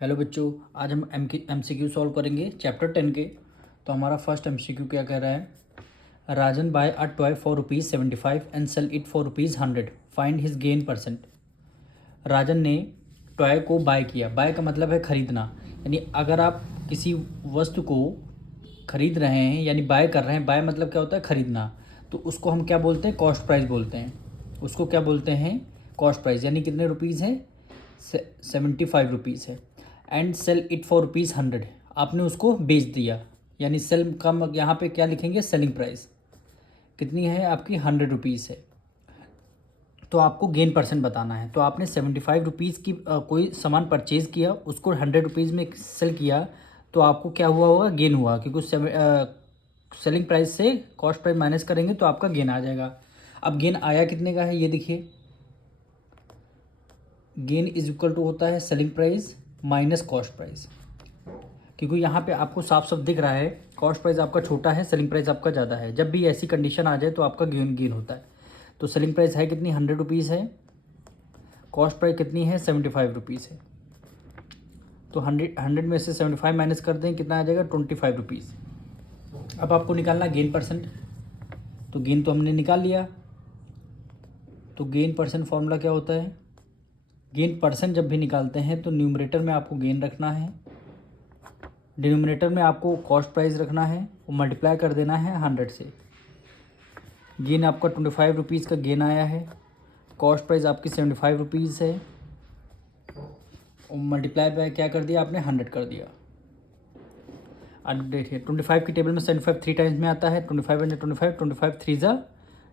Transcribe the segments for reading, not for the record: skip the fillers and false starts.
Hello बच्चों, आज हम MCQ सॉल्व करेंगे चैप्टर 10 के। तो हमारा फर्स्ट MCQ क्या कह रहा है। Rajan buy a toy for ₹75 and sell it for ₹100, find his gain percent. Rajan ने टॉय को बाय किया। बाय का मतलब है खरीदना, यानी अगर आप किसी वस्तु को खरीद रहे हैं यानी बाय कर रहे हैं। बाय मतलब क्या होता है, खरीदना। तो उसको हम क्या बोलते हैं, कॉस्ट प्राइस बोलते हैं। उसको क्या बोलते हैं, कॉस्ट प्राइस। यानी कितने रुपीज़ है, 75 रुपीज़ है। एंड सेल इट फॉर ₹100, आपने उसको बेच दिया। यानी सेल का यहाँ पे क्या लिखेंगे, सेलिंग प्राइस कितनी है आपकी, 100 रुपीज़ है। तो आपको गेन परसेंट बताना है। तो आपने 75 रुपीज़ की कोई सामान परचेज़ किया, उसको 100 रुपीज़ में सेल किया, तो आपको क्या हुआ होगा, गेन हुआ। क्योंकि सेलिंग प्राइस से कॉस्ट प्राइस माइनस करेंगे तो आपका गेन आ जाएगा। अब गेन आया कितने का है, ये देखिए। गेन इज इक्वल टू होता है selling price minus cost price. क्योंकि यहाँ पे आपको साफ साफ दिख रहा है, कॉस्ट प्राइस आपका छोटा है, सेलिंग प्राइस आपका ज़्यादा है। जब भी ऐसी कंडीशन आ जाए तो आपका गेन गेन होता है। तो सेलिंग प्राइस है कितनी, 100 रुपीज़ है। कॉस्ट प्राइस कितनी है, 75 रुपीज़ है। तो 100 में से 75 माइनस कर दें, कितना आ जाएगा, 25 रुपीज़। अब आपको निकालना गेन परसेंट। तो गेन तो हमने निकाल लिया। तो गेन परसेंट फॉर्मूला क्या होता है, गेन परसेंट जब भी निकालते हैं तो न्यूमरेटर में आपको गेन रखना है, डिनोमिनेटर में आपको कॉस्ट प्राइस रखना है और मल्टीप्लाई कर देना है 100 से। गेन आपका 25 रुपीज़ का गेन आया है, कॉस्ट प्राइस आपकी 75 रुपीज़ है, और मल्टीप्लाई बाय क्या कर दिया आपने, 100 कर दिया। अब देखिए 25 की टेबल में 75 3 टाइम्स में आता है। 25 × 25, 25 3 ज़ा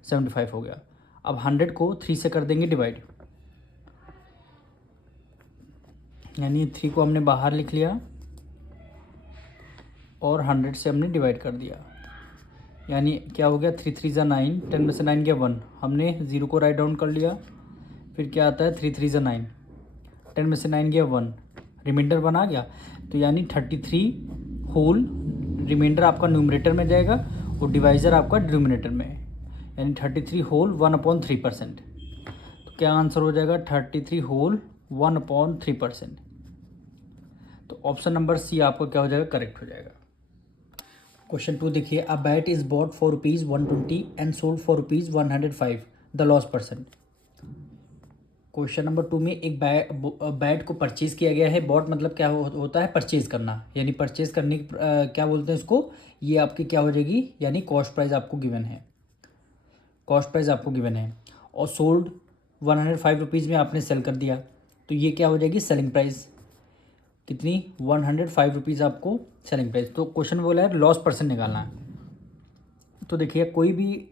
75 हो गया। अब 100 को 3 से कर देंगे डिवाइड, यानी 3 को हमने बाहर लिख लिया और 100 से हमने डिवाइड कर दिया। यानी क्या हो गया, 3 3 ज़ा 9, 10 में से 9 गया 1, हमने 0 को राइट डाउन कर लिया। फिर क्या आता है, 3 3 ज़ा 9, 10 में से 9 गया 1, रिमाइंडर 1 आ गया। तो यानी 33 होल, रिमाइंडर आपका न्यूमरेटर में जाएगा और डिवाइज़र आपका डिनोमिनेटर में है। यानी 33 होल 1/3%। तो क्या आंसर हो जाएगा, 33 होल 1/3%। तो ऑप्शन नंबर सी आपका क्या हो जाएगा, करेक्ट हो जाएगा। क्वेश्चन 2 देखिए, a bat is bought for ₹120 and sold for ₹105, the loss percent. Question number 2 में एक बैट को परचेज किया गया है। बॉट मतलब क्या होता है, परचेज करना। यानी परचेज करने की क्या बोलते हैं इसको, ये आपकी क्या हो जाएगी, यानी कॉस्ट प्राइस आपको गिवन है। कॉस्ट प्राइस आपको गिवन है और सोल्ड 105 रुपीज़ में आपने सेल कर दिया, तो ये क्या हो जाएगी, सेलिंग प्राइस कितनी, 105 रुपीज़ आपको सेलिंग प्राइस। तो क्वेश्चन बोला है लॉस परसेंट निकालना है। तो देखिए कोई भी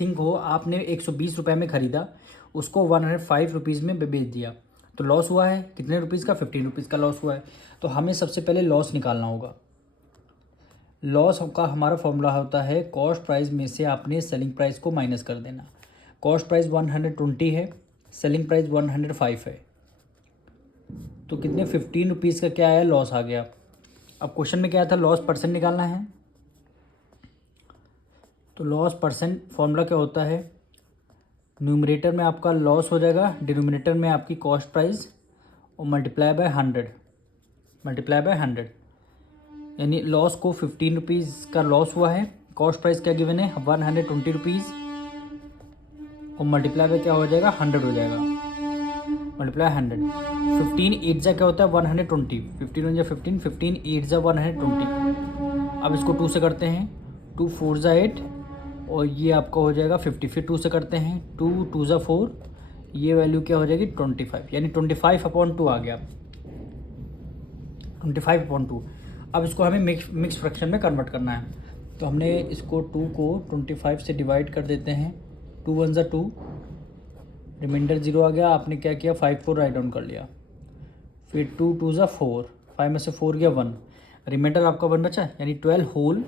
थिंग हो, आपने 120 रुपये में ख़रीदा, उसको 105 रुपीज़ में बेच दिया, तो लॉस हुआ है कितने रुपीज़ का, 15 रुपीज़ का लॉस हुआ है। तो हमें सबसे पहले लॉस निकालना होगा। लॉस का हमारा फॉर्मूला होता है, कॉस्ट प्राइस में से आपने सेलिंग प्राइस को माइनस कर देना। कॉस्ट प्राइस 120 है, सेलिंग प्राइस 105 है, तो कितने, 15 रुपीज़ का क्या आया, लॉस आ गया। अब क्वेश्चन में क्या था, लॉस परसेंट निकालना है। तो लॉस परसेंट फॉर्मूला क्या होता है, न्यूमरेटर में आपका लॉस हो जाएगा, डिनोमिनेटर में आपकी कॉस्ट प्राइस और मल्टीप्लाई बाय 100, मल्टीप्लाई बाय 100। यानी लॉस को 15 रुपीज़ का लॉस हुआ है, कॉस्ट प्राइस क्या गिवन है, 120 रुपीज़, और मल्टीप्लाई बाय क्या हो जाएगा, 100 हो जाएगा, मल्टीप्लाई 100। 15 8 जा क्या होता है, 120, 15 जा 15, 15 8 जा 120। अब इसको 2 से करते हैं, 2 4 जा 8, और ये आपका हो जाएगा 50। फिर 2 से करते हैं, 2 2 जा 4, ये वैल्यू क्या हो जाएगी, 25। यानी 25/2 आ गया, 25/2। अब इसको हमें मिक्स फ्रैक्शन में कन्वर्ट करना है। तो हमने इसको 2 को 25 से डिवाइड कर देते हैं। 2 1 जा 2, रिमाइंडर 0 आ गया। आपने क्या किया, 5 4 राइट डाउन कर लिया। फिर 2 2 जा 4, 5 में से 4 गया 1, रिमाइंडर आपका 1 बचा, यानी 12 होल,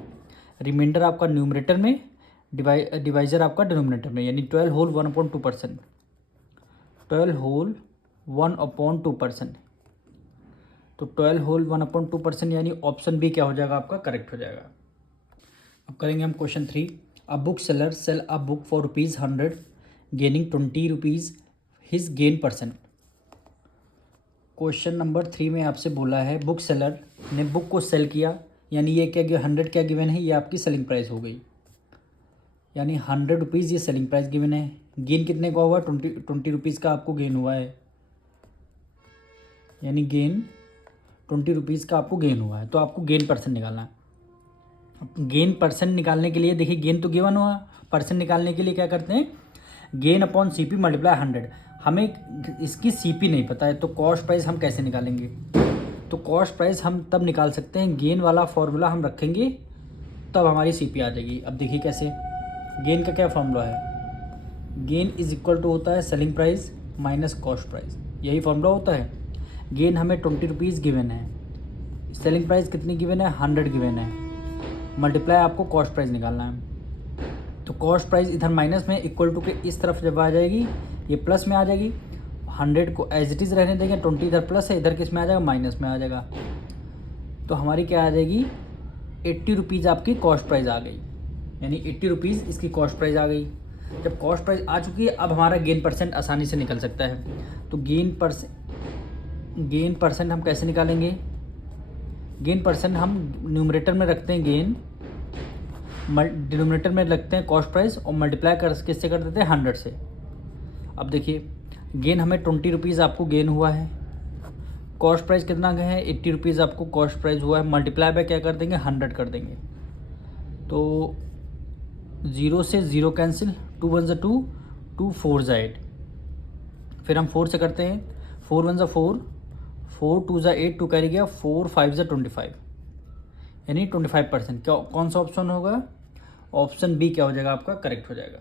रिमाइंडर आपका न्यूमरेटर में, डिवाइजर आपका डिनोमिनेटर में, यानी 12 होल 1/2%, 12 होल 1/2%। तो 12 होल 1/2%, यानी ऑप्शन बी क्या हो जाएगा आपका, करेक्ट हो जाएगा। अब करेंगे हम question 3। A book seller sell a book for ₹100, gaining 20 rupees, his gain percent. Question number 3 में आपसे बोला है बुक सेलर ने बुक को सेल किया, यानी ये क्या 100 क्या गिवन है, ये आपकी सेलिंग प्राइस हो गई, यानी 100 रुपीज़ ये सेलिंग प्राइस गिवन है। गेन कितने का हुआ, 20 रुपीज़ का आपको गेन हुआ है, यानी गेन 20 रुपीज़ का आपको गेन हुआ है। तो आपको गेन परसेंट निकालना है। गेन परसेंट निकालने के लिए देखिए गेन तो गिवन हुआ, परसेंट निकालने के लिए क्या करते हैं, गेन अपॉन सीपी मल्टीप्लाई 100। हमें इसकी सीपी नहीं पता है तो कॉस्ट प्राइस हम कैसे निकालेंगे, तो कॉस्ट प्राइस हम तब निकाल सकते हैं, गेन वाला फॉर्मूला हम रखेंगे तब हमारी सीपी आ जाएगी। अब देखिए कैसे, गेन का क्या फॉर्मूला है, गेन इज इक्वल टू होता है selling price minus cost price, यही फॉर्मूला होता है। गेन हमें 20 रुपीज़ गिवन है, सेलिंग प्राइस कितनी गिवन है, 100 गिवन है, मल्टीप्लाई आपको कॉस्ट प्राइस निकालना है। तो कॉस्ट प्राइस इधर माइनस में, इक्वल टू के इस तरफ जब आ जाएगी ये प्लस में आ जाएगी, 100 को एज इट इज़ रहने देंगे, 20 इधर प्लस है, इधर किस में आ जाएगा, माइनस में आ जाएगा। तो हमारी क्या आ जाएगी, 80 रुपीज़ आपकी कॉस्ट प्राइस आ गई, यानी 80 रुपीज़ इसकी कॉस्ट प्राइस आ गई। जब कॉस्ट प्राइस आ चुकी है अब हमारा गेन परसेंट आसानी से निकल सकता है। तो गेन परसेंट हम कैसे निकालेंगे, गेन परसेंट हम न्यूमरेटर में रखते हैं गेन, डिनोमिनेटर में रखते हैं कॉस्ट प्राइस और मल्टीप्लाई किससे कर देते हैं, 100 से। अब देखिए गेन हमें 20 रुपीज़ आपको गेन हुआ है, कॉस्ट प्राइस कितना गए हैं, 80 रुपीज़ आपको कॉस्ट प्राइस हुआ है, मल्टीप्लाई बाय क्या कर देंगे, 100 कर देंगे। तो 0 से 0 कैंसिल, 2 1 2, 2 4 8, फिर हम 4 से करते हैं, 4 1 4, 4 2 8, 2 कैरी गया, 4 5 25, यानी 25%। क्या कौन सा ऑप्शन होगा, ऑप्शन बी क्या हो जाएगा आपका, करेक्ट हो जाएगा।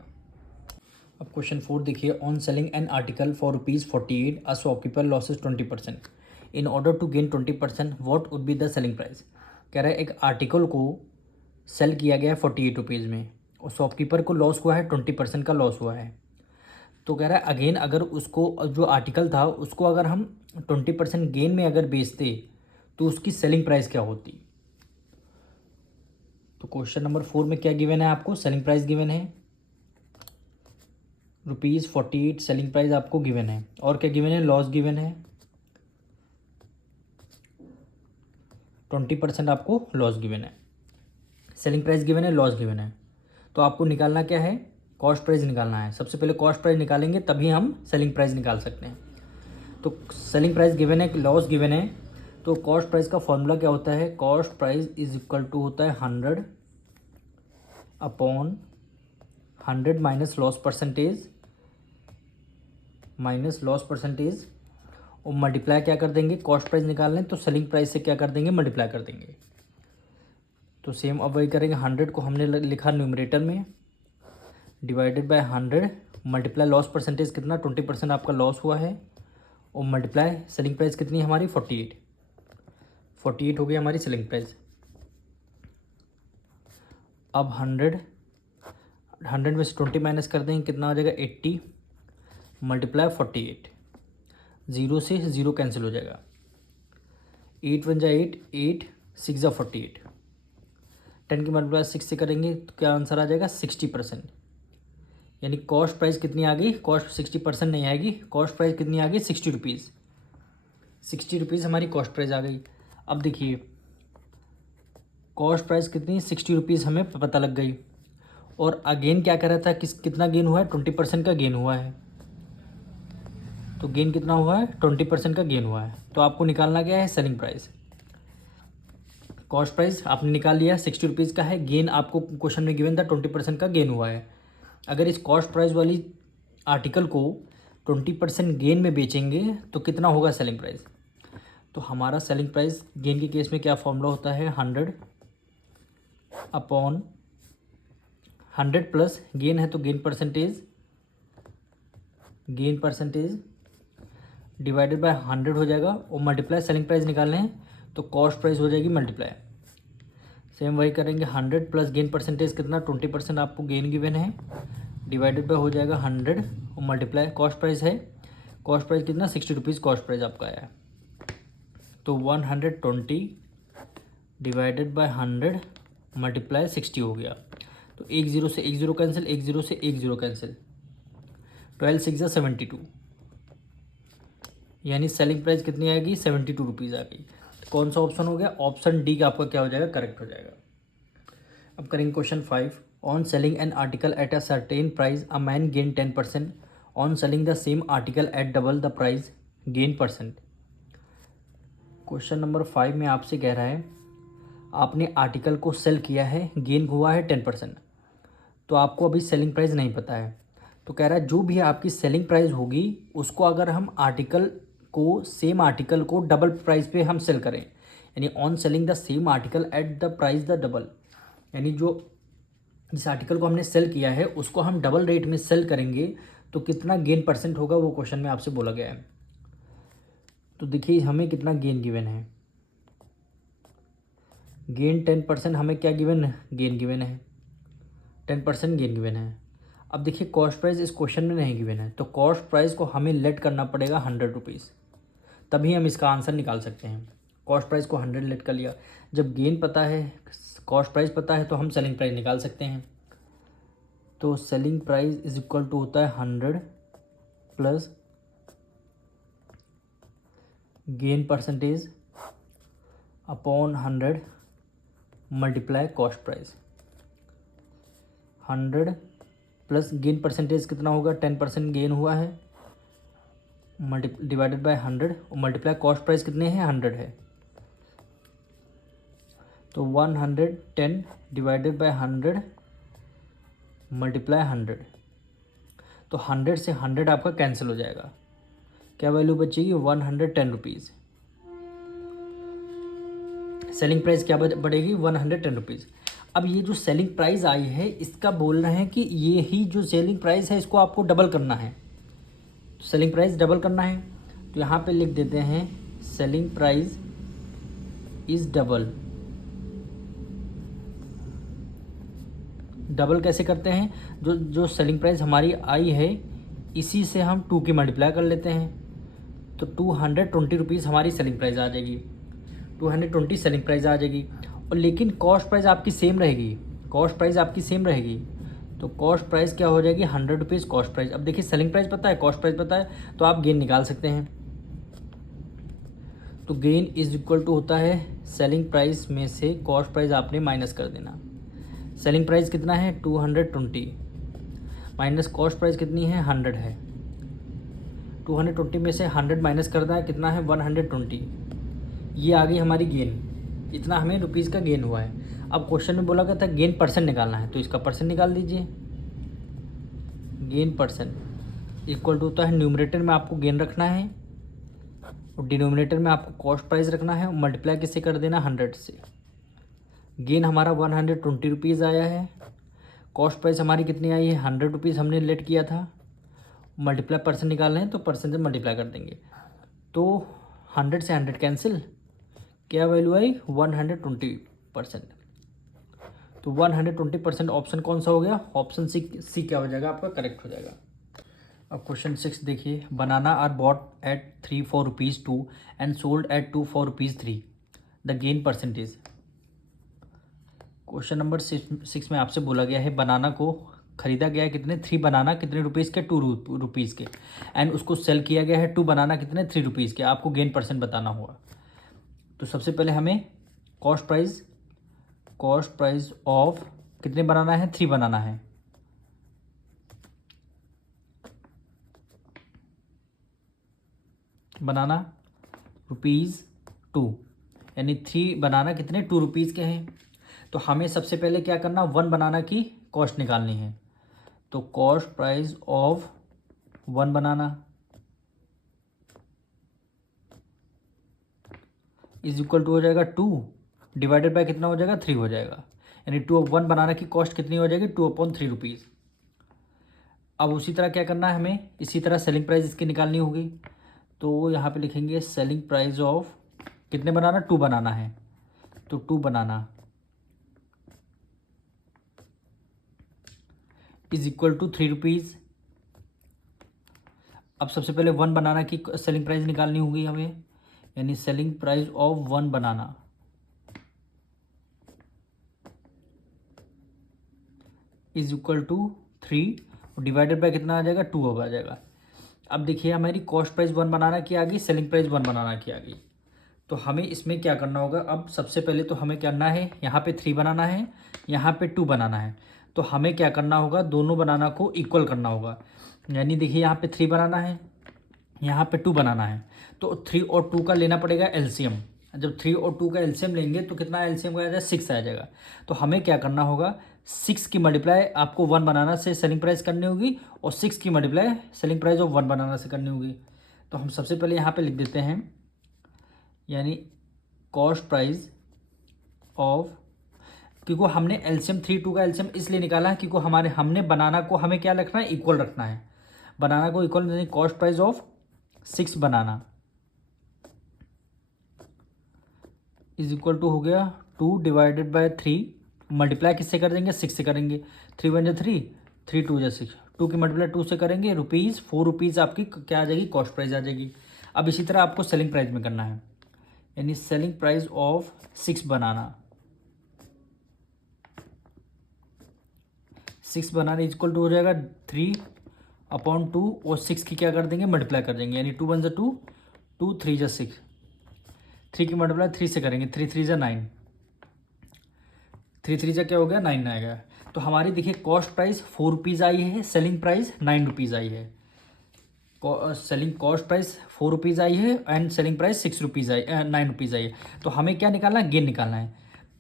अब क्वेश्चन 4 देखिए, on selling an article for ₹48 a shopkeeper loses 20%, in order to gain 20% what would be the selling price. कह रहा है एक आर्टिकल को सेल किया गया है 48 रुपीज़ में और शॉपकीपर को लॉस हुआ है, 20% का लॉस हुआ है। तो कह रहा है अगेन अगर उसको जो आर्टिकल था उसको अगर हम 20% गेन में अगर बेचते तो उसकी सेलिंग प्राइस क्या होती। तो क्वेश्चन नंबर 4 में क्या गिवन है आपको, सेलिंग प्राइस गिवन है ₹48 सेलिंग प्राइस आपको गिवन है, और क्या गिवन है, लॉस गिवन है, 20% आपको लॉस गिवन है, सेलिंग प्राइस गिवन है, लॉस गिवन है। तो आपको निकालना क्या है, कॉस्ट प्राइस निकालना है। सबसे पहले कॉस्ट प्राइस निकालेंगे तभी हम सेलिंग प्राइस निकाल सकते हैं। तो सेलिंग प्राइस गिवन है, लॉस गिवन है, तो कॉस्ट प्राइस का फॉर्मूला क्या होता है, cost price is equal to होता है 100 अपॉन 100 माइनस लॉस परसेंटेज और मल्टीप्लाई क्या कर देंगे, कॉस्ट प्राइस निकाल लें तो सेलिंग प्राइस से क्या कर देंगे, मल्टीप्लाई कर देंगे। तो सेम अब वही करेंगे, 100 को हमने लिखा न्यूमरेटर में, divided by 100 multiply loss percentage कितना, 20% आपका लॉस हुआ है, और मल्टीप्लाई सेलिंग प्राइस कितनी है हमारी, 48 हो गई हमारी सेलिंग प्राइस। अब 100 में से 20 माइनस कर देंगे, कितना हो जाएगा, 80 मल्टीप्लाई 48, 0 से 0 कैंसिल हो जाएगा, 8 1 8, 8 6 48, 10 की मल्टीप्लाई 6 से करेंगे तो क्या आंसर आ जाएगा, 60%। यानी कॉस्ट प्राइस कितनी आ गई, कॉस्ट 60% नहीं आएगी, कॉस्ट प्राइस कितनी आ गई, 60 रुपीज़, 60 रुपीज़ हमारी कॉस्ट प्राइस आ गई। अब देखिए कॉस्ट प्राइस कितनी, 60 रुपीज़ हमें पता लग गई, और अगेन क्या कर रहा था, कितना गेन हुआ है, 20% का गेन हुआ है। तो गेन कितना हुआ है, 20% का गेन हुआ है। तो आपको निकालना क्या है, सेलिंग प्राइस। कॉस्ट प्राइस आपने निकाल लिया, 60 रुपीज़ का है, गेन आपको क्वेश्चन में गिवन था 20% का गेन हुआ है। अगर इस कॉस्ट प्राइस वाली आर्टिकल को 20% गेन में बेचेंगे तो कितना होगा सेलिंग प्राइस। तो हमारा सेलिंग प्राइस गेन के केस में क्या फॉर्मूला होता है, 100 अपॉन 100 प्लस गेन है तो गेन परसेंटेज डिवाइडेड बाय 100 हो जाएगा, और मल्टीप्लाई सेलिंग प्राइस निकालने हैं तो कॉस्ट प्राइस हो जाएगी मल्टीप्लाई। सेम वही करेंगे, 100 प्लस गेन परसेंटेज कितना, 20% आपको गेन गिवन है, डिवाइडेड बाय हो जाएगा 100 और मल्टीप्लाई कॉस्ट प्राइस है, कॉस्ट प्राइस कितना, 60 रुपीज़ कॉस्ट प्राइस आपका आया है। तो 120 डिवाइडेड बाय 100 मल्टीप्लाई 60 हो गया। तो 1 0 से 1 0 कैंसिल, 1 0 से 1 0 कैंसिल, 12 6 72, यानी सेलिंग प्राइस कितनी आएगी, 72 रुपीज़ आ गई। तो कौन सा ऑप्शन हो गया, ऑप्शन डी का आपका क्या हो जाएगा, करेक्ट हो जाएगा। अब करेंगे question 5। On selling an article at a certain price a man gain 10%, on selling the same article at double the price gain %। Question number 5 में आपसे कह रहा है आपने आर्टिकल को सेल किया है, गेन हुआ है 10%, तो आपको अभी सेलिंग प्राइस नहीं पता है। तो कह रहा है जो भी आपकी सेलिंग प्राइस होगी उसको अगर हम आर्टिकल को, सेम आर्टिकल को डबल प्राइस पे हम सेल करें, यानी on selling the same article at the price the double, यानी जो जिस आर्टिकल को हमने सेल किया है उसको हम डबल रेट में सेल करेंगे तो कितना गेन % होगा, वो क्वेश्चन में आपसे बोला गया है। तो देखिए हमें कितना गेन गिवन है, गेन 10% हमें क्या गिवन है, गेन गिवन है 10% गेन गिवन है। अब देखिए कॉस्ट प्राइस इस क्वेश्चन में नहीं गिवन है, तो कॉस्ट प्राइस को हमें लेट करना पड़ेगा 100 रुपीज़, तभी हम इसका आंसर निकाल सकते हैं। कॉस्ट प्राइस को 100 लेट कर लिया, जब गेन पता है, कॉस्ट प्राइस पता है, तो हम सेलिंग प्राइस निकाल सकते हैं। तो selling price is equal to होता है 100 plus gain % upon 100 multiply cost price. 100 plus gain % कितना होगा, 10% गेन हुआ है, डिवाइडेड बाय 100 और मल्टीप्लाई कॉस्ट प्राइस कितने हैं, 100 है, तो 110 डिवाइडेड बाय 100 मल्टीप्लाई 100, तो 100 से 100 आपका कैंसिल हो जाएगा, क्या वैल्यू बचेगी, 110 रुपीज़। सेलिंग प्राइस क्या बढ़ेगी, 110 रुपीज़। अब ये जो सेलिंग प्राइस आई है इसका बोल रहे हैं कि ये ही जो सेलिंग प्राइस है इसको आपको डबल करना है, तो सेलिंग प्राइस डबल करना है, तो यहाँ पे लिख देते हैं selling price is double. Double कैसे करते हैं, जो जो सेलिंग प्राइस हमारी आई है इसी से हम 2 की मल्टीप्लाई कर लेते हैं, तो 220 रुपीज़ हमारी सेलिंग प्राइस आ जाएगी, 220 सेलिंग प्राइस आ जाएगी। और लेकिन कॉस्ट प्राइस आपकी सेम रहेगी, कॉस्ट प्राइस आपकी सेम रहेगी, तो कॉस्ट प्राइस क्या हो जाएगी, 100 रुपीज़ कॉस्ट प्राइस। अब देखिए सेलिंग प्राइस पता है, कॉस्ट प्राइस पता है, तो आप गेन निकाल सकते हैं। तो गेन इज इक्वल टू होता है सेलिंग प्राइस में से कॉस्ट प्राइस आपने माइनस कर देना। सेलिंग प्राइस कितना है, 220 माइनस कॉस्ट प्राइस कितनी है, 100 है, 220 में से 100 माइनस करना है, कितना है, 120, ये आ गई हमारी गेन, इतना हमें रुपीज़ का गेन हुआ है। अब क्वेश्चन में बोला गया था गेन % निकालना है, तो इसका % निकाल दीजिए। गेन % इक्वल टू होता है न्यूमरेटर में आपको गेन रखना है और डिनोमिनेटर में आपको कॉस्ट प्राइस रखना है, और मल्टीप्लाई किससे कर देना, 100 से। गेन हमारा 120 रुपीज़ आया है, कॉस्ट प्राइस हमारी कितनी आई है, 100 रुपीज़ हमने लेट किया था, मल्टीप्लाई % निकालना है तो % से मल्टीप्लाई कर देंगे, तो 100 से 100 कैंसिल, क्या वैल्यू आई, 120%। तो 120% ऑप्शन कौन सा हो गया, ऑप्शन सी क्या हो जाएगा आपका, करेक्ट हो जाएगा। अब क्वेश्चन 6 देखिए, banana are bought at 3 rupees 2 and sold at 2 rupees 3, the gain %। Question number 6 में आपसे बोला गया है बनाना को खरीदा गया है कितने, 3 बनाना कितने रुपीज़ के, 2 रुपीज़ के, एंड उसको सेल किया गया है 2 बनाना कितने, 3 रुपीज़ के, आपको गेन % बताना होगा। तो सबसे पहले हमें कॉस्ट प्राइस ऑफ कितने बनाना है, 3 बनाना है, बनाना ₹2, यानी 3 बनाना कितने, 2 रुपीज़ के हैं। तो हमें सबसे पहले क्या करना, 1 बनाना की कॉस्ट निकालनी है, तो cost price of 1 banana is equal to हो जाएगा 2 डिवाइडेड बाय कितना हो जाएगा, 3 हो जाएगा, यानी 1 बनाना की कॉस्ट कितनी हो जाएगी, 2/3 रुपीज़। अब उसी तरह क्या करना है हमें, इसी तरह सेलिंग प्राइस इसकी निकालनी होगी, तो यहाँ पे लिखेंगे सेलिंग प्राइस ऑफ कितने बनाना, 2 बनाना है, तो 2 बनाना इज इक्वल टू 3 रुपीज़। अब सबसे पहले 1 बनाना की सेलिंग प्राइस निकालनी होगी हमें, यानी selling price of 1 banana is equal to 3 divided by कितना आ जाएगा, 2 आ जाएगा। अब देखिए हमारी कॉस्ट प्राइस 1 बनाना की आ गई, सेलिंग प्राइस 1 बनाना की आ गई। तो हमें इसमें क्या करना होगा, अब सबसे पहले तो हमें करना है यहाँ पे 3 बनाना है, यहाँ पे 2 बनाना है। तो हमें क्या करना होगा, दोनों बनाना को इक्वल करना होगा। यानी देखिए यहाँ पे 3 बनाना है, यहाँ पे 2 बनाना है। तो 3 और 2 का लेना पड़ेगा एलसीएम। जब 3 और 2 का एलसीएम लेंगे तो कितना एलसीएम का आ जाएगा, 6 आ जाएगा। तो हमें क्या करना होगा, 6 की मल्टीप्लाई आपको 1 बनाना से सेलिंग प्राइस करनी होगी, और 6 की मल्टीप्लाई सेलिंग प्राइस ऑफ 1 बनाना से करनी होगी। तो हम सबसे पहले यहाँ पे लिख देते हैं, यानी कॉस्ट प्राइस ऑफ, क्योंकि हमने एलसीएम 3 2 का एलसीएम इसलिए निकाला है क्योंकि हमने बनाना को हमें क्या रखना है, इक्वल रखना है। बनाना को इक्वल, यानी cost price of 6 banana is equal to हो गया 2 डिवाइडेड बाय 3। मल्टीप्लाई किससे कर देंगे, 6 से करेंगे। 3 1 3, 3 2 6, 2 की मल्टीप्लाई 2 से करेंगे, रुपीज़ 4 रुपीज़ आपकी क्या आ जाएगी, कॉस्ट प्राइस आ जाएगी। अब इसी तरह आपको सेलिंग प्राइस में करना है, यानी selling price of 6 banana, 6 banana is equal to हो जाएगा 3/2, और 6 की क्या कर देंगे, मल्टीप्लाई कर देंगे। यानी 2 1 2, 2 3 6, 3 की मल्टीप्लाई 3 से करेंगे, 3 3 9, 3 3 क्या हो गया, 9 आएगा। तो हमारी देखिए कॉस्ट प्राइस 4 रुपीज़ आई है, सेलिंग प्राइस 9 रुपीज़ आई है। सेलिंग कॉस्ट प्राइस 4 रुपीज़ आई है एंड सेलिंग प्राइस 6 रुपीज़ आई, 9 रुपीज़ आई है। तो हमें क्या निकालना है, गेन निकालना है।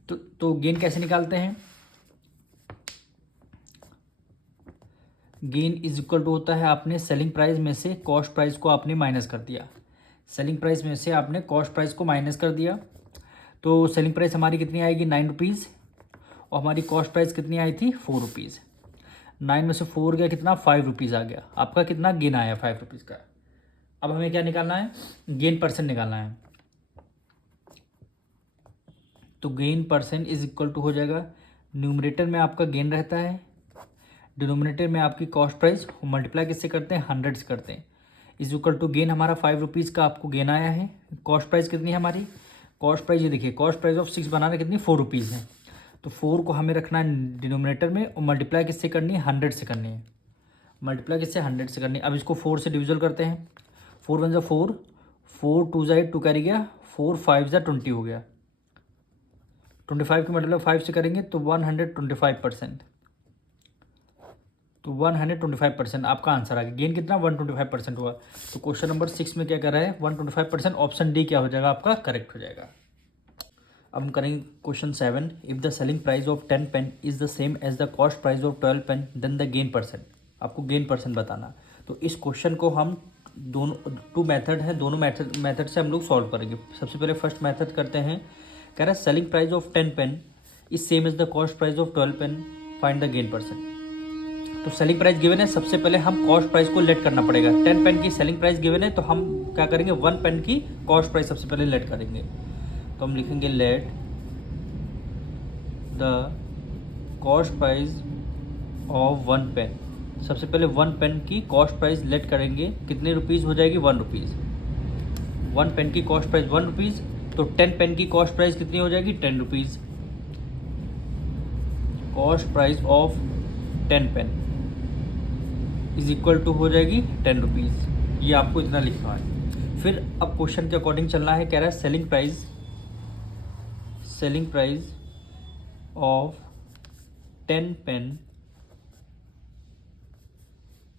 तो गेन कैसे निकालते हैं, गेन इज इक्वल टू होता है, आपने सेलिंग प्राइस में से कॉस्ट प्राइस को आपने माइनस कर दिया। सेलिंग प्राइस में से आपने कॉस्ट प्राइस को माइनस कर दिया, तो सेलिंग प्राइस हमारी कितनी आएगी, 9 रुपीज़, और हमारी कॉस्ट प्राइस कितनी आई थी, 4 रुपीज़। 9 में से 4 गया कितना, 5 रुपीज़ आ गया। आपका कितना गेन आया, 5 रुपीज़ का। अब हमें क्या निकालना है, गेन परसेंट निकालना है। तो gain percent is equal to हो जाएगा, न्यूमरेटर में आपका गेन रहता है, डिनोमिनेटर में आपकी कॉस्ट प्राइस, मल्टीप्लाई किससे करते हैं, 100 से करते हैं। इज इक्वल टू गेन हमारा 5 रुपीज़ का आपको गेन आया है। कॉस्ट प्राइस कितनी है हमारी, कॉस्ट प्राइस ये देखिए, कॉस्ट प्राइस ऑफ 6 बनाना कितनी, 4 रुपीज़ है। तो 4 को हमें रखना है डिनोमिनेटर में, और मल्टीप्लाई किससे करनी है, 100 से करनी है। मल्टीप्लाई किससे, 100 से करनी है। अब इसको 4 से डिविजल करते हैं, 4 1 4, 4 2 8, 2 कैरी गया, 4 5 20 हो गया। 25 की मल्टीप्लाई 5 से करेंगे तो 125%। तो 125% आपका आंसर आ गया। गेन कितना, 125% हुआ। तो क्वेश्चन नंबर 6 में क्या कर रहा है, 125%। ऑप्शन डी क्या हो जाएगा आपका, करेक्ट हो जाएगा। अब हम करेंगे question 7। If the selling price of 10 pen is the same as the cost price of 12 pen, then the gain percent. आपको गेन परसेंट बताना। तो इस क्वेश्चन को हम दोनों 2 मेथड है, दोनों मेथड से हम लोग सॉल्व करेंगे। सबसे पहले फर्स्ट मेथड करते हैं। कह रहा है selling price of 10 pen is same as the cost price of 12 pen, find the gain percent. तो सेलिंग प्राइस गिवन है, सबसे पहले हम कॉस्ट प्राइस को लेट करना पड़ेगा। 10 पेन की सेलिंग प्राइस गिवन है, तो हम क्या करेंगे, 1 पेन की कॉस्ट प्राइस सबसे पहले लेट करेंगे। तो हम लिखेंगे let the cost price of 1 pen. सबसे पहले 1 पेन की कॉस्ट प्राइस लेट करेंगे, कितने रुपीज़ हो जाएगी, 1 रुपीज़। 1 पेन की कॉस्ट प्राइस 1 रुपीज़, तो 10 पेन की कॉस्ट प्राइस कितनी हो जाएगी, 10 rupees. Cost price of 10 pen is equal to हो जाएगी 10 रुपीज़। ये आपको इतना लिखना है। फिर अब क्वेश्चन के अकॉर्डिंग चलना है। कह रहा है selling price of 10 pen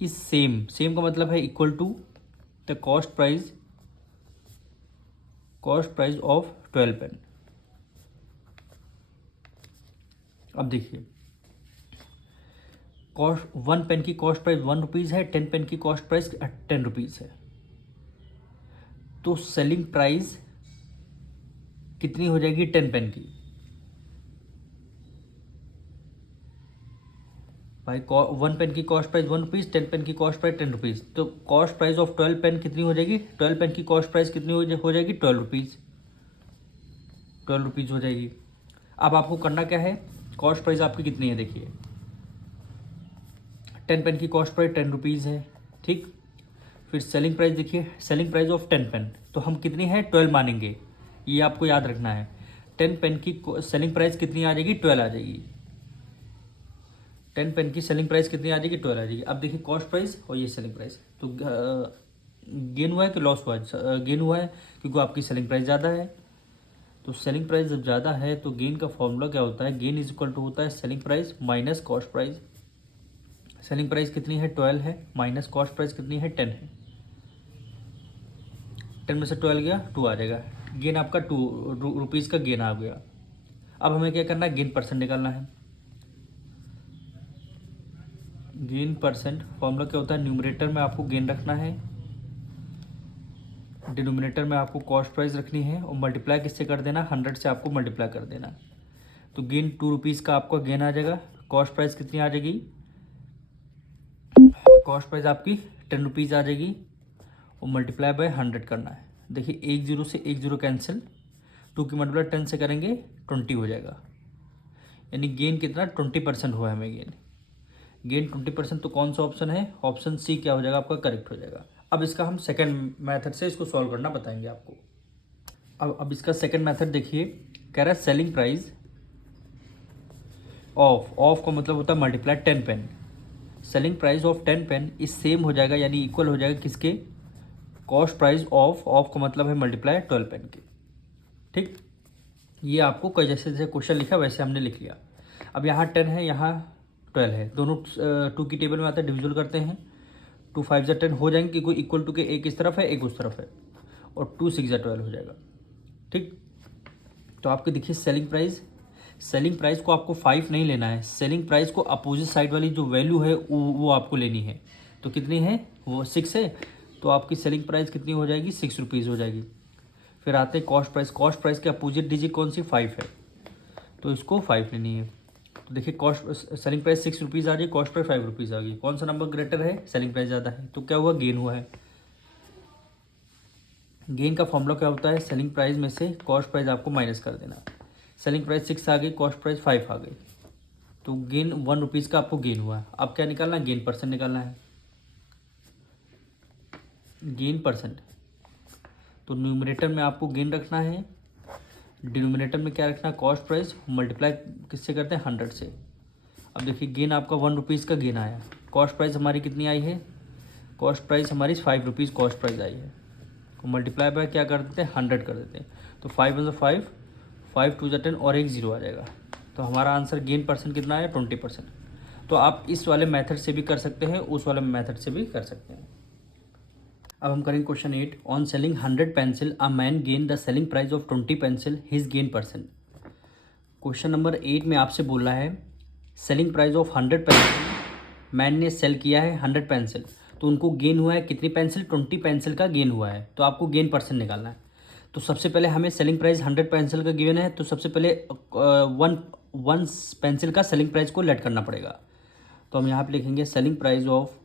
is same का मतलब है equal to the cost price of 12 pen. अब देखिए, कॉस्ट 1 पेन की कॉस्ट प्राइस 1 रुपीज़ है, 10 पेन की कॉस्ट प्राइस 10 रुपीज़ है। तो सेलिंग प्राइस कितनी हो जाएगी, 10 पेन की। भाई 1 पेन की कॉस्ट प्राइस 1 रुपीज़, 10 पेन की कॉस्ट प्राइस 10 रुपीज़। तो कॉस्ट प्राइस ऑफ 12 पेन कितनी हो जाएगी, 12 पेन की कॉस्ट प्राइस कितनी हो जाएगी, 12 रुपीज़। 12 रुपीज़ हो जाएगी। अब आपको करना क्या है, कॉस्ट प्राइस आपकी कितनी है देखिए, 10 पेन की कॉस्ट प्राइस 10 रुपीज़ है, ठीक। फिर सेलिंग प्राइस देखिए, सेलिंग प्राइस ऑफ 10 पेन, तो हम कितनी है, 12 मानेंगे। ये आपको याद रखना है। 10 पेन की सेलिंग प्राइस कितनी आ जाएगी, 12 आ जाएगी। 10 पेन की सेलिंग प्राइस कितनी आ जाएगी, 12 आ जाएगी। अब देखिए कॉस्ट प्राइस और ये सेलिंग प्राइस, तो गेन हुआ है कि लॉस हुआ है? गेन हुआ है क्योंकि आपकी सेलिंग प्राइस ज़्यादा है। तो सेलिंग प्राइस जब ज़्यादा है तो गेन का फॉर्मूला क्या होता है? गेन इज इक्वल टू होता है selling price minus cost price. Selling price कितनी है? 12 है, माइनस कॉस्ट प्राइस कितनी है? 10 है। 10 में से 12 गया, 2 आ जाएगा। गेन आपका 2 रुपीज़ का गेन आ गया। अब हमें क्या करना है? गेन परसेंट निकालना है। गेन परसेंट फॉर्मूला क्या होता है? न्यूमरेटर में आपको गेन रखना है, डिनोमिनेटर में आपको कॉस्ट प्राइस रखनी है और मल्टीप्लाई किससे कर देना? 100 से आपको मल्टीप्लाई कर देना। तो गेन 2 रुपीज़ का आपका गेन आ जाएगा। कॉस्ट प्राइस कितनी आ जाएगी? कॉस्ट प्राइस आपकी 10 रुपीज़ आ जाएगी और मल्टीप्लाई बाय 100 करना है। देखिए 1 0 से 1 0 कैंसिल, 2 की मल्टीप्लाई 10 से करेंगे 20 हो जाएगा। यानी गेन कितना? 20% हुआ है हमें गेन। गेन 20%, तो कौन सा ऑप्शन है? ऑप्शन सी क्या हो जाएगा आपका? करेक्ट हो जाएगा। अब इसका हम सेकंड मेथड से इसको सॉल्व करना बताएंगे आपको। अब इसका सेकंड मेथड देखिए, कह रहा है सेलिंग प्राइस ऑफ का मतलब होता है multiply 10 pen. Selling price of 10 pen is same हो जाएगा, यानी इक्वल हो जाएगा किसके? कॉस्ट प्राइस ऑफ का मतलब है मल्टीप्लाई 12 पेन के। ठीक, ये आपको कई जैसे जैसे क्वेश्चन लिखा वैसे हमने लिख लिया। अब यहाँ 10 है, यहाँ 12 है, दोनों 2 की टेबल में आता है, डिविजल करते हैं। 2 5 जा 10 हो जाएंगे क्योंकि इक्वल टू के एक इस तरफ है एक उस तरफ है, और 2 6 जा 12 हो जाएगा। ठीक, तो आपके देखिए सेलिंग प्राइस को आपको 5 नहीं लेना है, सेलिंग प्राइस को अपोजिट साइड वाली जो वैल्यू है वो आपको लेनी है। तो कितनी है? वो 6 है, तो आपकी सेलिंग प्राइस कितनी हो जाएगी? 6 रुपीज़ हो जाएगी। फिर आते हैं कॉस्ट प्राइस के अपोजिट डिजिट कौन सी? 5 है, तो इसको 5 लेनी है। तो देखिए सेलिंग प्राइस 6 रुपीज़ आ रही है, कॉस्ट प्राइस 5 रुपीज़ आ गई। कौन सा नंबर ग्रेटर है? सेलिंग प्राइस ज़्यादा है, तो क्या हुआ? गेन हुआ है। गेन का फॉर्मूला क्या होता है? सेलिंग प्राइस में से कॉस्ट प्राइस आपको माइनस कर देना। सेलिंग प्राइस 6 आ गई, कॉस्ट प्राइस 5 आ गई, तो गेन 1 रुपीज़ का आपको गेन हुआ है। अब क्या निकालना है? गेन परसेंट निकालना है। गेन परसेंट, तो न्यूमरेटर में आपको गेन रखना है, डिनोमिनेटर में क्या रखना है? कॉस्ट प्राइस, मल्टीप्लाई किससे करते हैं? 100 से। अब देखिए गेन आपका 1 रुपीज़ का गेन आया। कॉस्ट प्राइस हमारी कितनी आई है? कॉस्ट प्राइस हमारी 5 रुपीज़ कॉस्ट प्राइस आई है, तो मल्टीप्लाई बाय क्या कर देते हैं? 100 कर देते हैं। तो 5 × 5, 5 2 10 और एक 0 आ जाएगा। तो हमारा आंसर गेन परसेंट कितना आया? 20%। तो आप इस वाले मेथड से भी कर सकते हैं, उस वाले मेथड से भी कर सकते हैं। अब हम करेंगे question 8। On selling 100 pencil a man gain the selling price of 20 pencil, his gain percent. Question number 8 में आपसे बोल रहा है selling price of 100 pencil, man ने सेल किया है 100 पेंसिल, तो उनको गेन हुआ है कितनी पेंसिल? 20 पेंसिल का गेन हुआ है। तो आपको गेन परसेंट निकालना है। तो सबसे पहले हमें सेलिंग प्राइस 100 पेंसिल का गिवन है, तो सबसे पहले वन पेंसिल का सेलिंग प्राइस को लेट करना पड़ेगा। तो हम यहाँ पे लिखेंगे selling price of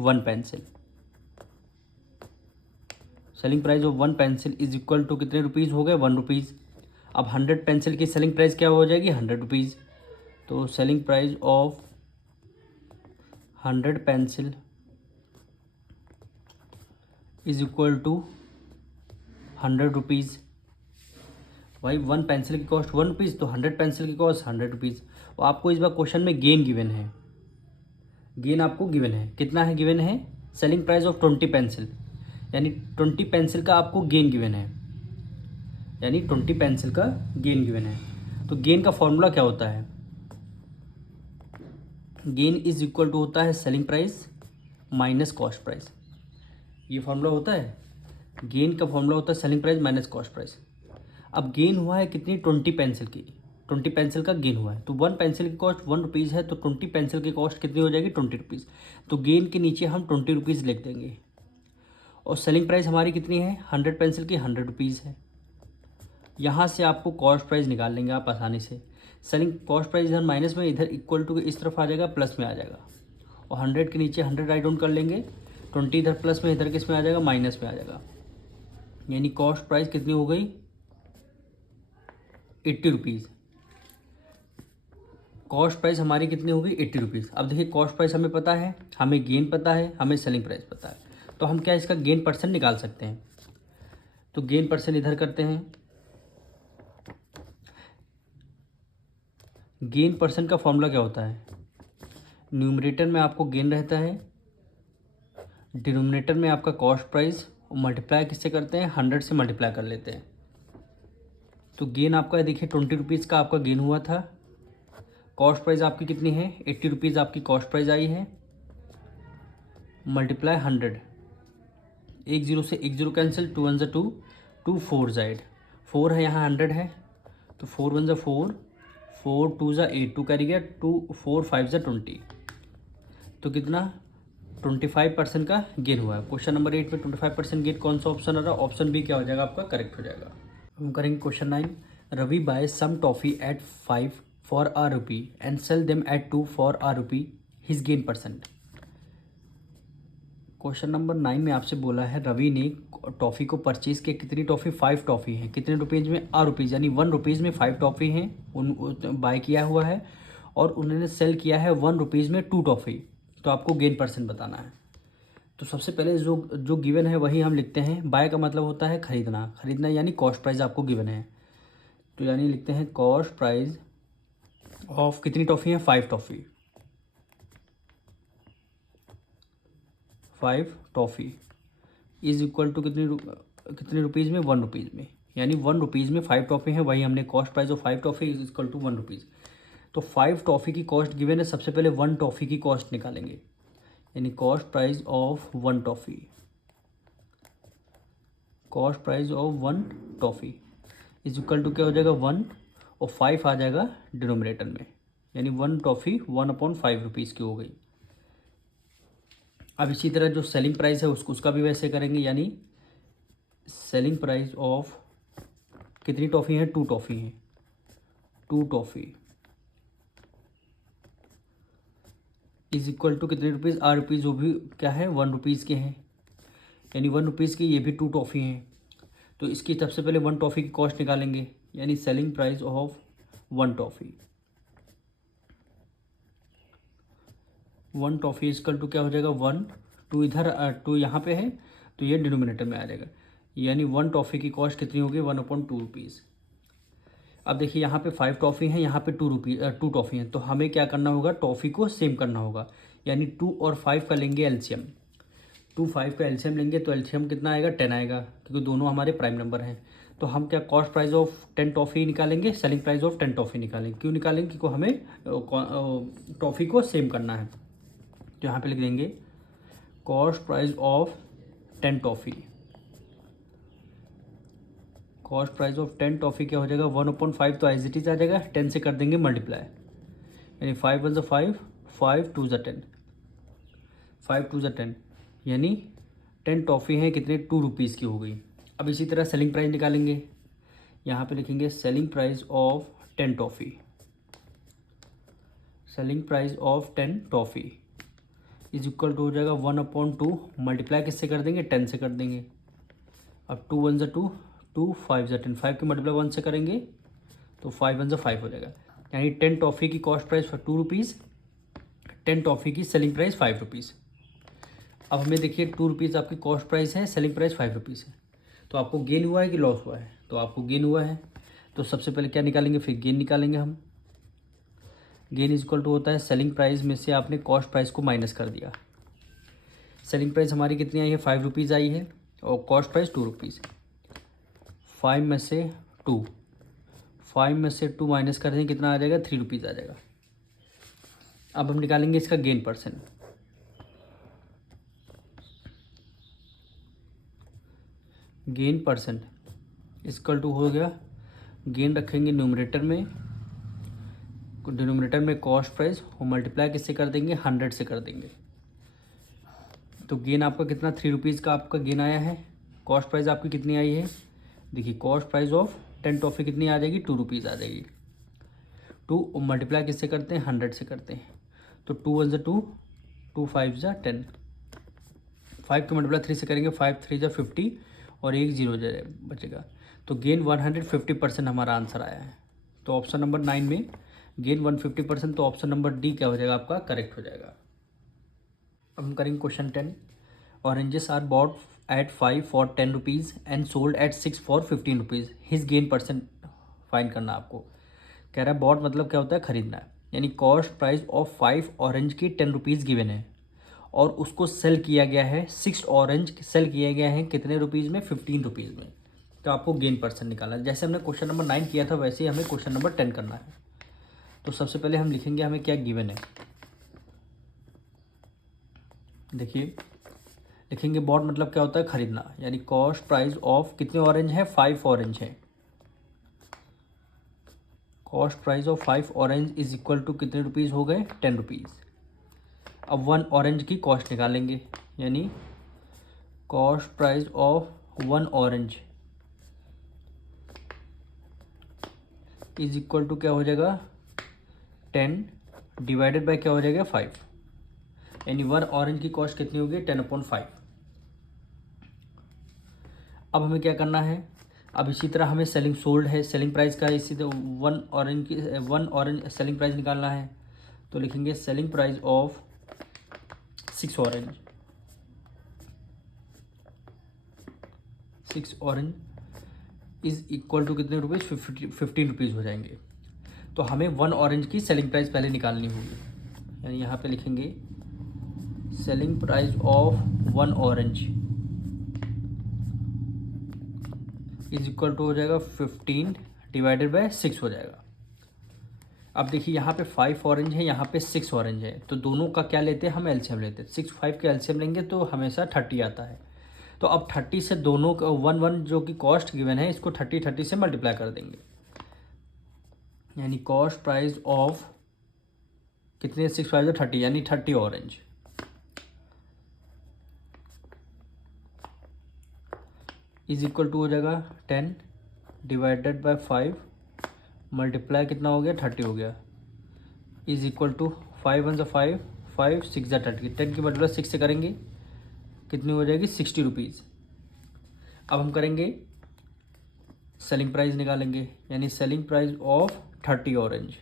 1 pencil. Selling price of 1 pencil is equal to कितने रुपीज़ हो गए? 1 रुपीज़। अब 100 पेंसिल की सेलिंग प्राइस क्या हो जाएगी? 100 रुपीज़। तो selling price of 100 pencil is equal to 100 rupees. भाई 1 पेंसिल की कॉस्ट 1 रुपीज़, तो 100 पेंसिल की कॉस्ट 100 रुपीज़। और आपको इस बार क्वेश्चन में गेन गिवन है, गेन आपको गिवन है, कितना है गिवन है? सेलिंग प्राइस ऑफ 20 पेंसिल, यानी 20 पेंसिल का आपको गेन गिवन है, यानी 20 पेंसिल का गेन गिवन है। तो गेन का फॉर्मूला क्या होता है? गेन इज इक्वल टू होता है selling price minus cost price. ये फॉर्मूला होता है, गेन का फॉर्मूला होता है selling price minus cost price. अब गेन हुआ है कितनी? 20 पेंसिल की, 20 पेंसिल का गेन हुआ है। तो 1 पेंसिल की कॉस्ट 1 रुपीज़ है, तो 20 पेंसिल की कॉस्ट कितनी हो जाएगी? 20 रुपीज़। तो गेन के नीचे हम 20 रुपीज़ लिख देंगे। और सेलिंग प्राइस हमारी कितनी है? 100 पेंसिल की 100 रुपीज़ है। यहाँ से आपको कॉस्ट प्राइस निकाल लेंगे आप आसानी से। सेलिंग कॉस्ट प्राइस इधर माइनस में, इधर इक्वल टू इस तरफ आ जाएगा, प्लस में आ जाएगा। और 100 के नीचे 100 राइट डाउन कर लेंगे, 20 इधर प्लस में, इधर किस में आ जाएगा? माइनस में आ जाएगा। यानी कॉस्ट प्राइस कितनी हो गई? 80 रुपीज़। कॉस्ट प्राइस हमारी कितनी होगी? 80 रुपीज़। अब देखिए कॉस्ट प्राइस हमें पता है, हमें गेन पता है, हमें सेलिंग प्राइस पता है, तो हम क्या इसका गेन परसेंट निकाल सकते हैं। तो गेन परसेंट इधर करते हैं। गेन परसेंट का फॉर्मूला क्या होता है? न्यूमरेटर में आपको गेन रहता है, डिनोमिनेटर में आपका कॉस्ट प्राइस मल्टीप्लाई किससे करते हैं, 100 से मल्टीप्लाई कर लेते हैं। तो गेन आपका देखिए 20 रुपीज़ का आपका गेन हुआ था। कॉस्ट प्राइस आपकी कितनी है, 80 रुपीज़ आपकी कॉस्ट प्राइस आई है, मल्टीप्लाई 100। एक जीरो से एक जीरो कैंसिल, 2 1 2, 2 4 जाइड 4 है, यहाँ 100 है, तो 4 1 4, 4 2 8, 2 कैरी गया, 2 4 5 20, तो कितना 25% का गेन हुआ है। क्वेश्चन नंबर 8 में 25% गेन कौन सा ऑप्शन आ रहा है, ऑप्शन बी क्या हो जाएगा आपका, करेक्ट हो जाएगा। हम करेंगे question 9। Ravi buy some toffee at 5 for a rupee and sell them at 2 for a rupee, his gain percent. Question number 9 में आपसे बोला है रवि ने टॉफ़ी को परचेज़ किया, कितनी टॉफ़ी, 5 टॉफ़ी हैं, कितने रुपीज़ में, आ रुपीज़, यानी 1 रुपीज़ में 5 टॉफ़ी हैं उन बाय किया हुआ है, और उन्होंने सेल किया है 1 रुपीज़ में 2 टॉफ़ी। तो आपको गेन परसेंट बताना है। तो सबसे पहले जो गिवन है वही हम लिखते हैं। बाय का मतलब होता है खरीदना, खरीदना यानी कॉस्ट प्राइस आपको गिवन है, तो यानी लिखते हैं कॉस्ट प्राइस ऑफ कितनी टॉफ़ी है, 5 toffee, 5 toffee is equal to कितने रुपीज़ में, 1 रुपीज़ में, यानी 1 रुपीज़ में 5 टॉफ़ी है, वही हमने cost price of 5 toffee is equal to 1 rupees. तो 5 टॉफ़ी की कॉस्ट गिवन है, सबसे पहले 1 टॉफ़ी की कॉस्ट निकालेंगे, यानी cost price of 1 toffee, cost price of 1 toffee is equal to क्या हो जाएगा, 1, और 5 आ जाएगा डिनोमिनेटर में, यानी 1 टॉफ़ी 1/5 रुपीज़ की हो गई। अब इसी तरह जो सेलिंग प्राइस है उसका भी वैसे करेंगे, यानी सेलिंग प्राइस ऑफ कितनी टॉफ़ी है, 2 टॉफ़ी हैं, 2 टॉफ़ी इज इक्वल टू कितने रुपीज़, आर रुपीज़, वो भी क्या है 1 रुपीज़ के हैं, यानी 1 रुपीज़ की ये भी 2 टॉफ़ी हैं। तो इसकी सबसे पहले 1 टॉफ़ी की कॉस्ट निकालेंगे, यानी selling price of 1 toffee, 1 toffee is equal to क्या हो जाएगा, 1, 2 इधर 2 यहाँ पे है, तो ये डिनोमिनेटर में आ जाएगा, यानी 1 टॉफ़ी की कॉस्ट कितनी होगी, 1/2 रुपीज़। अब देखिए यहाँ पे 5 टॉफ़ी हैं, यहाँ पे 2 टॉफ़ी हैं, तो हमें क्या करना होगा, टॉफ़ी को सेम करना होगा, यानी 2 और 5 का लेंगे एलसीएम, 2 5 का एलसीएम लेंगे, तो एलसीएम कितना आएगा, 10 आएगा, क्योंकि दोनों हमारे प्राइम नंबर हैं। तो हम क्या कॉस्ट प्राइस ऑफ 10 टॉफ़ी निकालेंगे, सेलिंग प्राइस ऑफ 10 टॉफ़ी निकालेंगे। क्यों निकालेंगे, क्योंकि हमें टॉफ़ी को सेम करना है। तो यहाँ पे लिख देंगे cost price of 10 toffee, cost price of 10 toffee क्या हो जाएगा, 1/5, तो एज इट इज़ आ जाएगा, 10 से कर देंगे मल्टीप्लाई, यानी 5 1 5, 5 2 10, 5 2 10, यानी 10 टॉफ़ी हैं, कितने, 2 रुपीज़ की हो गई। अब इसी तरह सेलिंग प्राइस निकालेंगे, यहाँ पे लिखेंगे selling price of 10 toffee, selling price of 10 toffee is equal to हो जाएगा 1/2, मल्टीप्लाई किससे कर देंगे, 10 से कर देंगे। अब 2 1 2, 2 5 10, 5 की मल्टीप्लाई 1 से करेंगे तो 5 1 5 हो जाएगा, यानी 10 टॉफ़ी की कॉस्ट प्राइस 2 रुपीज़, 10 टॉफ़ी की सेलिंग प्राइस 5 रुपीज़। अब हमें देखिए 2 रुपीज़ आपकी कॉस्ट प्राइस है, सेलिंग प्राइस 5 रुपीज़ है, तो आपको गेन हुआ है कि लॉस हुआ है, तो आपको गेन हुआ है। तो सबसे पहले क्या निकालेंगे, फिर गेन निकालेंगे हम। गेन इज इक्वल टू होता है सेलिंग प्राइस में से आपने कॉस्ट प्राइस को माइनस कर दिया। सेलिंग प्राइस हमारी कितनी आई है, 5 रुपीज़ आई है, और कॉस्ट प्राइस 2 रुपीज़। 5 में से 2, 5 में से 2 माइनस कर दें, कितना आ जाएगा, 3 रुपीज़ आ जाएगा। अब हम निकालेंगे इसका gain percent. Gain percent equal to हो गया, गेन रखेंगे न्यूमरेटर में, डिनोमिनेटर में कॉस्ट प्राइस, और मल्टीप्लाई किससे कर देंगे, 100 से कर देंगे। तो गेन आपका कितना, 3 रुपीज़ का आपका गेन आया है। कॉस्ट प्राइस आपकी कितनी आई है, देखिए कॉस्ट प्राइस ऑफ 10 टॉफ़ी कितनी आ जाएगी, 2 रुपीज़ आ जाएगी। 2 और मल्टीप्लाई किससे करते हैं, 100 से करते हैं, तो 2 1 2, 2 5 10, 5 की मल्टीप्लाई 3 से करेंगे, 5 3 50, और 1 0 बचेगा। तो गेन 150% हमारा आंसर आया है। तो ऑप्शन नंबर 9 में गेन 150%, तो ऑप्शन नंबर डी क्या हो जाएगा आपका, करेक्ट हो जाएगा। अब हम करेंगे question 10। Oranges are bought at 5 for 10 rupees and sold at 6 for 15 rupees, his gain percent find करना आपको। कह रहा है बॉट मतलब क्या होता है, खरीदना है, यानी कॉस्ट प्राइस ऑफ 5 ऑरेंज की 10 रुपीज़ गिवन है, और उसको सेल किया गया है 6 ऑरेंज सेल किया गया है कितने रुपीज़ में, 15 रुपीज़ में। तो आपको गेन परसेंट निकालना है। जैसे हमने क्वेश्चन नंबर 9 किया था वैसे ही हमें क्वेश्चन नंबर 10 करना है। तो सबसे पहले हम लिखेंगे हमें क्या गिवन है। देखिए लिखेंगे बॉट मतलब क्या होता है, खरीदना, यानी कॉस्ट प्राइस ऑफ कितने ऑरेंज है, 5 ऑरेंज है। Cost price of 5 orange is equal to कितने रुपीज़ हो गए, 10 रुपीज़। अब 1 ऑरेंज की कॉस्ट निकालेंगे, यानी cost price of 1 orange is equal to क्या हो जाएगा, 10 डिवाइडेड बाय क्या हो जाएगा, 5, यानी 1 ऑरेंज की कॉस्ट कितनी होगी, 10/5। अब हमें क्या करना है, अब इसी तरह हमें सेलिंग सोल्ड है, सेलिंग प्राइस का इसी तरह 1 ऑरेंज सेलिंग प्राइस निकालना है। तो लिखेंगे selling price of 6 orange, 6 orange is equal to कितने रुपीज़, 15 रुपीज़ हो जाएंगे। तो हमें 1 ऑरेंज की सेलिंग प्राइस पहले निकालनी होगी, यानी यहाँ पे लिखेंगे selling price of 1 orange is equal to हो जाएगा 15 डिवाइडेड बाय 6 हो जाएगा। अब देखिए यहाँ पे 5 ऑरेंज है, यहाँ पे 6 ऑरेंज है, तो दोनों का क्या लेते हैं हम, एलसीएम लेते हैं। 6 5 का एलसीएम लेंगे तो हमेशा 30 आता है। तो अब 30 से दोनों का 1 जो कि कॉस्ट गिवन है इसको 30 से मल्टीप्लाई कर देंगे, यानी कॉस्ट प्राइस ऑफ कितने, 6 5 30, यानी 30 ऑरेंज इज इक्वल टू हो जाएगा 10 डिवाइडेड बाय 5 मल्टीप्लाई कितना हो गया, 30 हो गया, इज इक्वल टू 5 1 5 5 6 30, 10 की मल्टीप्लाई 6 से करेंगे कितनी हो जाएगी, 60 रुपीज़। अब हम करेंगे सेलिंग प्राइस निकालेंगे, यानी selling price of 30 orange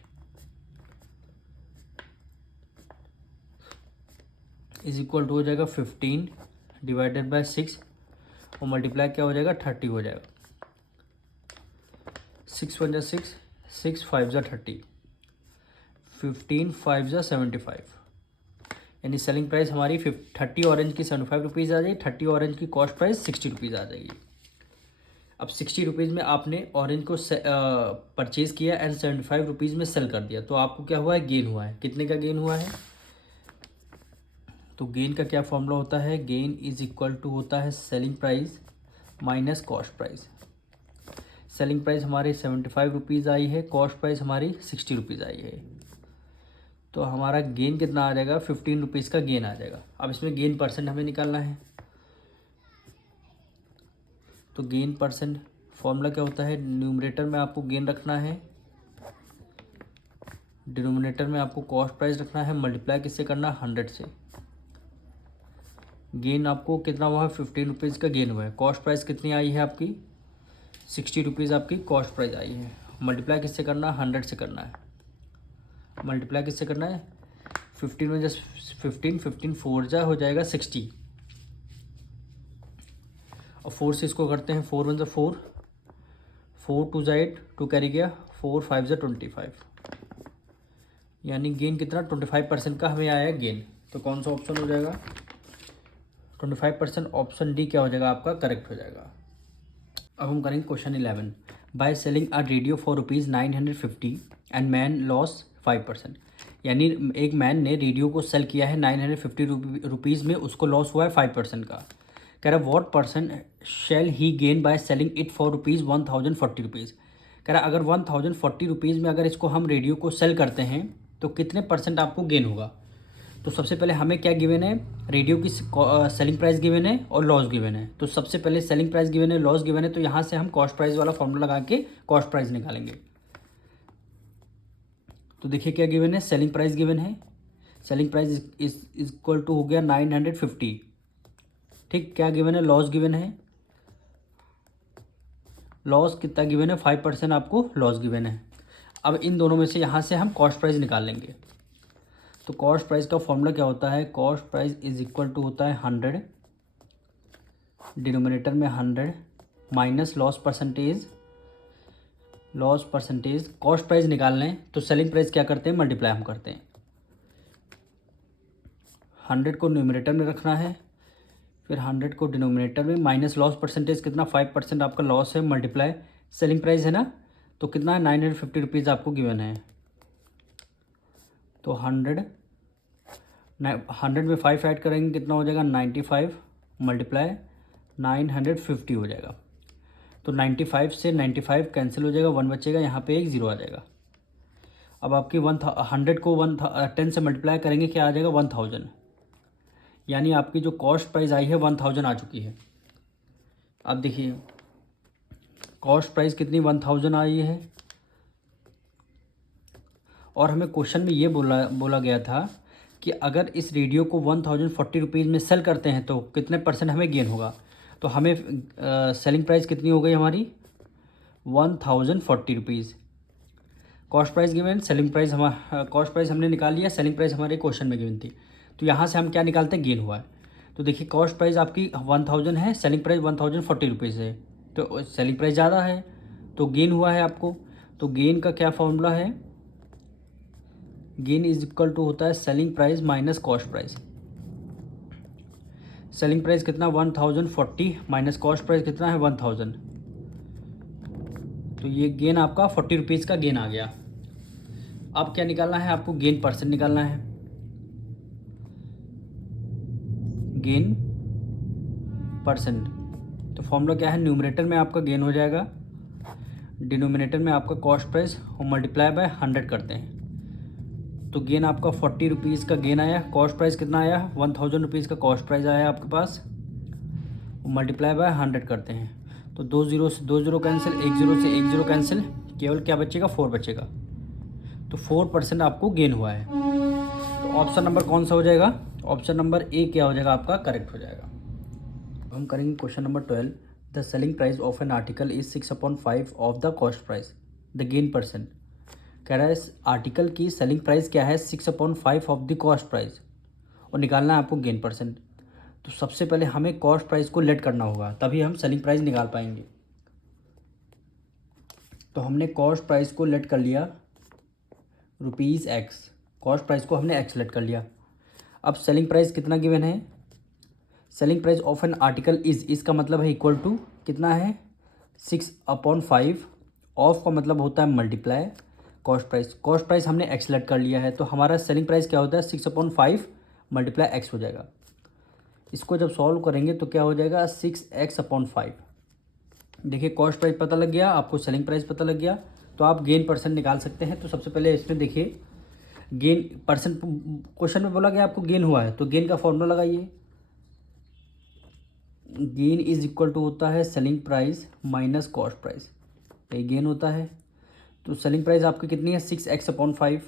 is equal to हो जाएगा 15 डिवाइडेड बाय 6 और मल्टीप्लाई क्या हो जाएगा, 30 हो जाएगा। 6 1 6 6 5 30, 15 5 75, यानी सेलिंग प्राइस हमारी 30 ऑरेंज की 75 रुपीज़ आ जाएगी, 30 ऑरेंज की कॉस्ट प्राइस 60 रुपीज़ आ जाएगी। अब 60 रुपीज़ में आपने ऑरेंज को परचेज़ किया एंड 75 रुपीज़ में सेल कर दिया, तो आपको क्या हुआ है, गेन हुआ है। कितने का गेन हुआ है, तो गेन का क्या फॉर्मूला होता है, गेन इज इक्वल टू होता है selling price minus cost price. Selling price हमारी 75 रुपीज़ आई है, कॉस्ट प्राइस हमारी 60 रुपीज़ आई है, तो हमारा गेन कितना आ जाएगा, 15 रुपीज़ का गेन आ जाएगा। अब इसमें गेन परसेंट हमें निकालना है, तो गेन परसेंट फॉर्मूला क्या होता है, न्यूमरेटर में आपको गेन रखना है, डिनोमिनेटर में आपको कॉस्ट प्राइस रखना है, मल्टीप्लाई किससे करना है, 100 से। गेन आपको कितना हुआ है, 15 रुपीज़ का गेन हुआ है। कॉस्ट प्राइस कितनी आई है आपकी, 60 रुपीज़ आपकी कॉस्ट प्राइस आई है। मल्टीप्लाई किससे करना है, 100 से करना है। मल्टीप्लाई किससे करना है, 15 में जस्ट 15 15 4 जा हो जाएगा 60, और 4 से इसको करते हैं, 4 1 जा 4 4 2 जा 8 2 कैरी गया, 4 5 जा 25, यानी गेन कितना, 25% का हमें आया गेन। तो कौन सा ऑप्शन हो जाएगा, 25%, ऑप्शन डी क्या हो जाएगा आपका, करेक्ट हो जाएगा। अब हम करेंगे question 11। By selling a radio for ₹950 and man loss 5%, यानी एक मैन ने रेडियो को सेल किया है 950 रुपीज़ में, उसको लॉस हुआ है 5% का। कह रहा what percent shell he gain by selling it for ₹1040। कह रहा अगर 1040 रुपीज़ में अगर इसको हम रेडियो को सेल करते हैं तो कितने परसेंट आपको गेन होगा। तो सबसे पहले हमें क्या गिवन है, रेडियो की सेलिंग प्राइस गिवन है और लॉस गिवन है। तो सबसे पहले सेलिंग प्राइस गिवन है, लॉस गिवन है, तो यहाँ से हम कॉस्ट प्राइस वाला फॉर्मूला लगा के कॉस्ट प्राइस निकालेंगे। तो देखिए क्या गिवन है, सेलिंग प्राइस गिवन है, selling price is equal to हो गया 950, ठीक। क्या गिवन है, लॉस गिवन है, लॉस कितना गिवन है, 5% आपको लॉस गिवन है। अब इन दोनों में से यहाँ से हम कॉस्ट प्राइस निकाल लेंगे। तो कॉस्ट प्राइस का फॉर्मूला क्या होता है, cost price is equal to होता है 100, डिनोमिनेटर में 100 minus loss percentage, cost price निकाल लें तो सेलिंग प्राइस क्या करते हैं, मल्टीप्लाई हम करते हैं। 100 को न्यूमरेटर में रखना है, फिर 100 को डिनोमिनेटर में, माइनस लॉस परसेंटेज कितना 5% आपका लॉस है, मल्टीप्लाई सेलिंग प्राइस है ना, तो कितना है 950 रुपीज़ आपको गिवन है। तो 100 में 5 ऐड करेंगे कितना हो जाएगा 95 मल्टीप्लाई 950 हो जाएगा। तो 95 से 95 कैंसिल हो जाएगा, 1 बचेगा, यहाँ पे एक 0 आ जाएगा। अब आपकी 100 को 10 से मल्टीप्लाई करेंगे क्या आ जाएगा 1000, यानी आपकी जो कॉस्ट प्राइस आई है 1000 आ चुकी है। अब देखिए कॉस्ट प्राइस कितनी 1000 आई है, और हमें क्वेश्चन में ये बोला गया था कि अगर इस रेडियो को 1040 रुपीज़ में सेल करते हैं तो कितने परसेंट हमें गेन होगा। तो हमें सेलिंग प्राइस कितनी हो गई हमारी 1040 rupees. Cost price given, selling price cost price हमने निकाल लिया, सेलिंग प्राइस हमारे क्वेश्चन में गिवन थी। तो यहाँ से हम क्या निकालते हैं, गेन हुआ है। तो देखिए कॉस्ट प्राइस आपकी 1000 है, सेलिंग प्राइस 1040 रुपीज़ है, तो सेलिंग प्राइस ज़्यादा है तो गेन हुआ है आपको। तो गेन का क्या फॉर्मूला है, गेन इज इक्वल टू होता है selling price minus cost price. Selling price कितना 1040 माइनस कॉस्ट प्राइस कितना है 1000, तो ये गेन आपका 40 रुपीज़ का गेन आ गया। अब क्या निकालना है आपको, गेन परसेंट निकालना है। गेन परसेंट, तो फॉर्मूला क्या है, न्यूमरेटर में आपका गेन हो जाएगा, डिनोमिनेटर में आपका कॉस्ट प्राइस और मल्टीप्लाई बाय 100 करते हैं। तो गेन आपका 40 रुपीज़ का गेन आया, कॉस्ट प्राइस कितना आया 1000 रुपीज़ का कॉस्ट प्राइस आया आपके पास, मल्टीप्लाई बाय 100 करते हैं। तो 2 0 से 2 0 कैंसिल, 1 0 से 1 0 कैंसिल, केवल क्या बचेगा 4 बचेगा। तो 4% आपको गेन हुआ है। तो ऑप्शन नंबर कौन सा हो जाएगा, ऑप्शन नंबर ए क्या हो जाएगा आपका, करेक्ट हो जाएगा। अब हम करेंगे question number 12। The selling price of an article is 6/5 of the cost price, the gain percent. कह रहा है इस आर्टिकल की सेलिंग प्राइस क्या है 6/5 ऑफ द कॉस्ट प्राइस, और निकालना है आपको गेन परसेंट। तो सबसे पहले हमें कॉस्ट प्राइस को लेट करना होगा, तभी हम सेलिंग प्राइस निकाल पाएंगे। तो हमने कॉस्ट प्राइस को लेट कर लिया ₹X, कॉस्ट प्राइस को हमने एक्स लेट कर लिया। अब सेलिंग प्राइस कितना गिवन है, selling price of an article is, इसका मतलब है इक्वल टू कितना है 6/5, ऑफ का मतलब होता है multiply cost price. Cost price हमने एक्स लेट कर लिया है, तो हमारा सेलिंग प्राइस क्या होता है 6/5 मल्टीप्लाई एक्स हो जाएगा। इसको जब सॉल्व करेंगे तो क्या हो जाएगा 6x/5। देखिए कॉस्ट प्राइस पता लग गया आपको, सेलिंग प्राइस पता लग गया, तो आप गेन परसेंट निकाल सकते हैं। तो सबसे पहले इसमें देखिए गेन परसेंट, क्वेश्चन में बोला गया आपको गेन हुआ है, तो गेन का फॉर्मूला लगाइए। गेन इज इक्वल टू होता है selling price minus cost price, ये गेन होता है। तो सेलिंग प्राइस आपकी कितनी है 6x/5,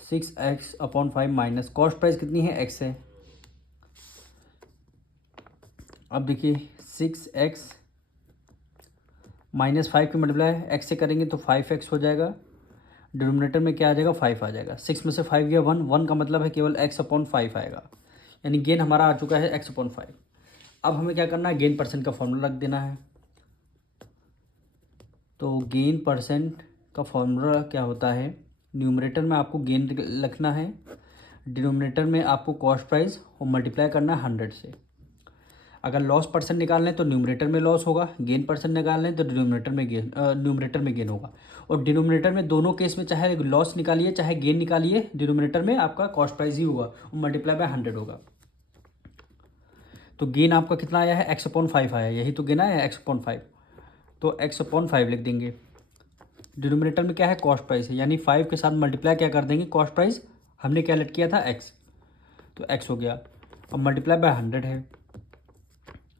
6x/5 minus cost price कितनी है x है। अब देखिए 6x माइनस 5 की मल्टीप्लाई x से करेंगे तो 5x हो जाएगा, डिनोमिनेटर में क्या आ जाएगा 5 आ जाएगा। 6 में से 5 गया 1, 1 का मतलब है केवल x/5 आएगा, यानी गेन हमारा आ चुका है x/5। अब हमें क्या करना है, गेन परसेंट का फॉर्मूला रख देना है। तो गेन परसेंट का फॉर्मूला क्या होता है, न्यूमरेटर में आपको गेन लिखना है, डिनोमिनेटर में आपको कॉस्ट प्राइस और मल्टीप्लाई करना है 100 से। अगर लॉस परसेंट निकाल लें तो न्यूमरेटर में लॉस होगा, गेन परसेंट निकाल लें तो न्यूमरेटर में गेन होगा। और डिनोमिनेटर में दोनों केस में चाहे लॉस निकालिए चाहे गेन निकालिए, डिनोमिनेटर में आपका कॉस्ट प्राइस ही होगा और मल्टीप्लाई बाय 100 होगा। तो गेन आपका कितना आया है x/5 आया, यही तो गेन आया है x/5, तो x/5 लिख देंगे। डिनोमिनेटर में क्या है कॉस्ट प्राइस है, यानी 5 के साथ मल्टीप्लाई क्या कर देंगे, कॉस्ट प्राइस हमने क्या लेट किया था x, तो x हो गया। अब मल्टीप्लाई बाय 100 है,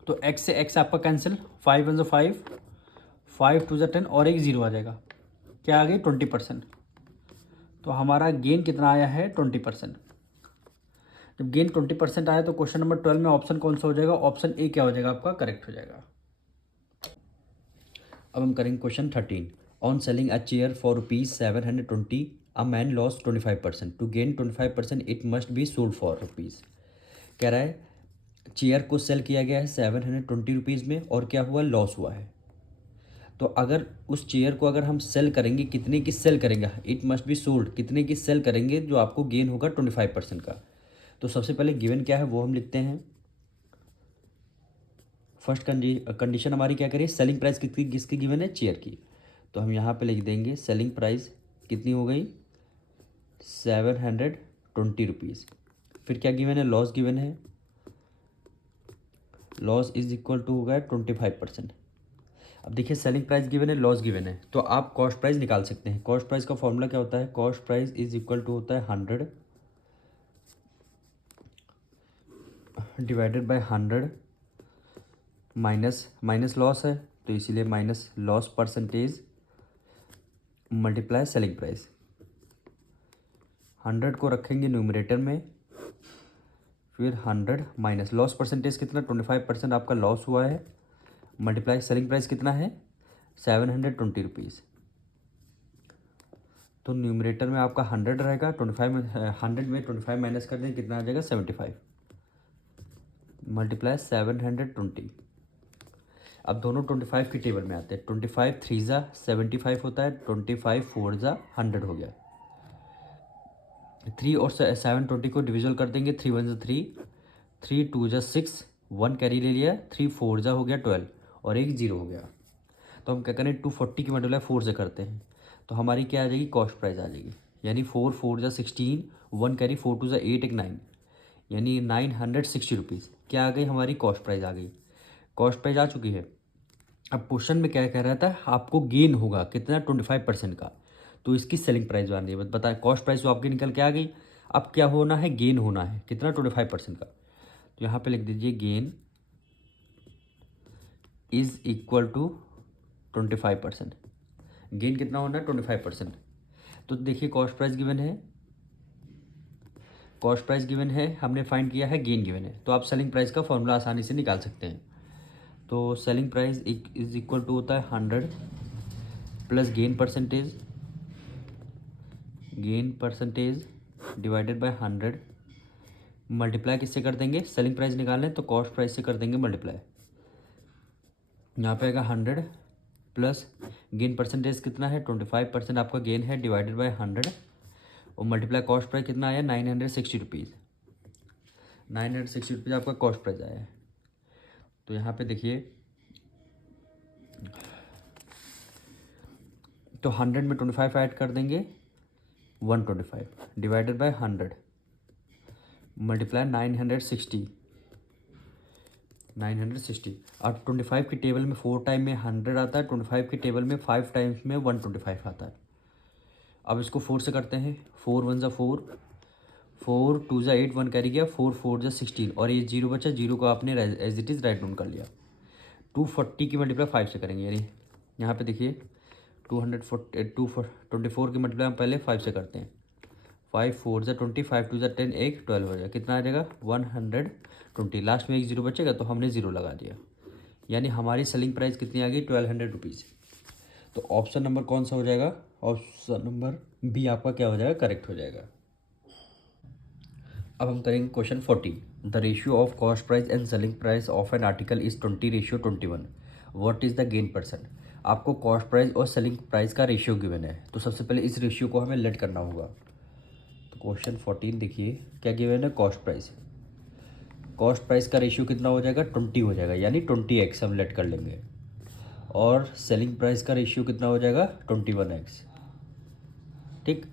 तो x से x आपका कैंसिल, 5 1 5, 5 2 10 और एक 0 आ जाएगा, क्या आ गई 20%। तो हमारा गेन कितना आया है 20%। जब गेन 20% आया तो क्वेश्चन नंबर 12 में ऑप्शन कौन सा हो जाएगा, ऑप्शन ए क्या हो जाएगा आपका, करेक्ट हो जाएगा। अब हम करेंगे question 13। On selling a chair for ₹720 a man loss 25%, to gain 25% it must be sold for ₹। कह रहा है चेयर को सेल किया गया है 720 रुपीज़ में और क्या हुआ, लॉस हुआ है। तो अगर उस चेयर को अगर हम सेल करेंगे, कितने की सेल करेंगे, इट मस्ट बी सोल्ड, कितने की सेल करेंगे, जो आपको गेन होगा 25% का। तो सबसे पहले गिवन क्या है वो हम लिखते हैं। फर्स्ट कंडीशन हमारी क्या करिए, सेलिंग प्राइस किसकी गिवन है, चेयर की। तो हम यहाँ पे लिख देंगे सेलिंग प्राइस कितनी हो गई, 720 रुपीज़। फिर क्या गिवन है, लॉस गिवन है, लॉस इज इक्वल टू हो गया 25%। अब देखिए सेलिंग प्राइस गिवन है, लॉस गिवन है, तो आप कॉस्ट प्राइस निकाल सकते हैं। कॉस्ट प्राइस का फॉर्मूला क्या होता है, cost price is equal to होता है 100 डिवाइडेड बाय 100 माइनस लॉस है, तो इसीलिए minus loss percentage multiply selling price. 100 को रखेंगे न्यूमरेटर में, फिर 100 माइनस लॉस परसेंटेज कितना, 25% आपका लॉस हुआ है, मल्टीप्लाई सेलिंग प्राइस कितना है, 720 रुपीज़। तो न्यूमरेटर में आपका 100 रहेगा, 100 में 25 माइनस कर दें कितना आ जाएगा, 75 मल्टीप्लाई 720। अब दोनों 25 की टेबल में आते हैं। 25 3 ज़ा 75 होता है, 25 4 ज़ा 100 हो गया। 3 और 720 को डिविजल कर देंगे, 3 1 ज़ा 3, 3 2 ज़ा 6, 1 कैरी ले लिया, 3 4 ज़ा हो गया 12 और एक 0 हो गया। तो हम क्या करें, 240 की मल्टीप्लाई 4 से करते हैं, तो हमारी क्या आ जाएगी, कॉस्ट प्राइस आ जाएगी। यानी 4 4 ज़ा 16, 1 कैरी 4 2 ज़ा 8 एक 9, यानी 960 रुपीज़ क्या आ गई, हमारी कॉस्ट प्राइस आ गई। कॉस्ट प्राइस आ चुकी है। अब क्वेश्चन में क्या कह रहा था, आपको गेन होगा कितना, 25% का, तो इसकी सेलिंग प्राइस जाननी है। बताए कॉस्ट प्राइस तो आपकी निकल के आ गई, अब क्या होना है, गेन होना है कितना, 25% का। तो यहाँ पे लिख दीजिए gain is equal to 25%। Gain कितना होना है, 25%। तो देखिए कॉस्ट प्राइस गिवन है, कॉस्ट प्राइस गिवन है, हमने फाइंड किया है, गेन गिवन है, तो आप सेलिंग प्राइस का फॉर्मूला आसानी से निकाल सकते हैं। तो selling price is equal to होता है 100 plus gain percentage divided by 100 multiply किससे कर देंगे, सेलिंग प्राइस निकालें तो कॉस्ट प्राइस से कर देंगे मल्टीप्लाई। यहाँ पे आएगा 100 प्लस गेन परसेंटेज कितना है, 25% आपका गेन है, डिवाइडेड बाय 100 और मल्टीप्लाई कॉस्ट प्राइस कितना आया, 960 रुपीज़। 960 रुपीज़ आपका कॉस्ट प्राइस आया है। तो यहाँ पे देखिए, तो 100 में 25 ऐड कर देंगे, 125 डिवाइडेड बाय 100 मल्टीप्लाई 960 और 25 की टेबल में 4 टाइम में 100 आता है, 25 की टेबल में 5 टाइम्स में 125 आता है। अब इसको 4 से करते हैं, 4 1 ज़ा 4, 4 2 ज़ा 8, 1 कैरी गया, 4 4 ज़ा 16 और ये 0 बचा, 0 को आपने as it is right down कर लिया। 240 की मल्टीप्लाई 5 से करेंगे, यानी यहाँ पे देखिए 224 की मल्टीप्लाई हम पहले 5 से करते हैं, 5 4 ज़ा 20, 5 2 ज़ा 10, एक 12 हो जाएगा, कितना आ जाएगा 120। लास्ट में एक 0 बचेगा तो हमने 0 लगा दिया, यानी हमारी सेलिंग प्राइस कितनी आ गई, 1200 रुपीज़। तो ऑप्शन नंबर कौन सा हो जाएगा, ऑप्शन नंबर बी आपका क्या हो जाएगा, करेक्ट हो जाएगा। अब हम करेंगे question 14। The ratio of cost price and selling price of an article is 20:21। What is the gain percent. आपको कॉस्ट प्राइस और सेलिंग प्राइस का रेशियो गिवन है, तो सबसे पहले इस रेशियो को हमें लेट करना होगा। तो क्वेश्चन 14 देखिए क्या गिवन है, कॉस्ट प्राइस। कॉस्ट प्राइस का रेशियो कितना हो जाएगा, 20 हो जाएगा, यानी 20x हम लेट कर लेंगे। और सेलिंग प्राइस का रेशियो कितना हो जाएगा, 21x। ठीक,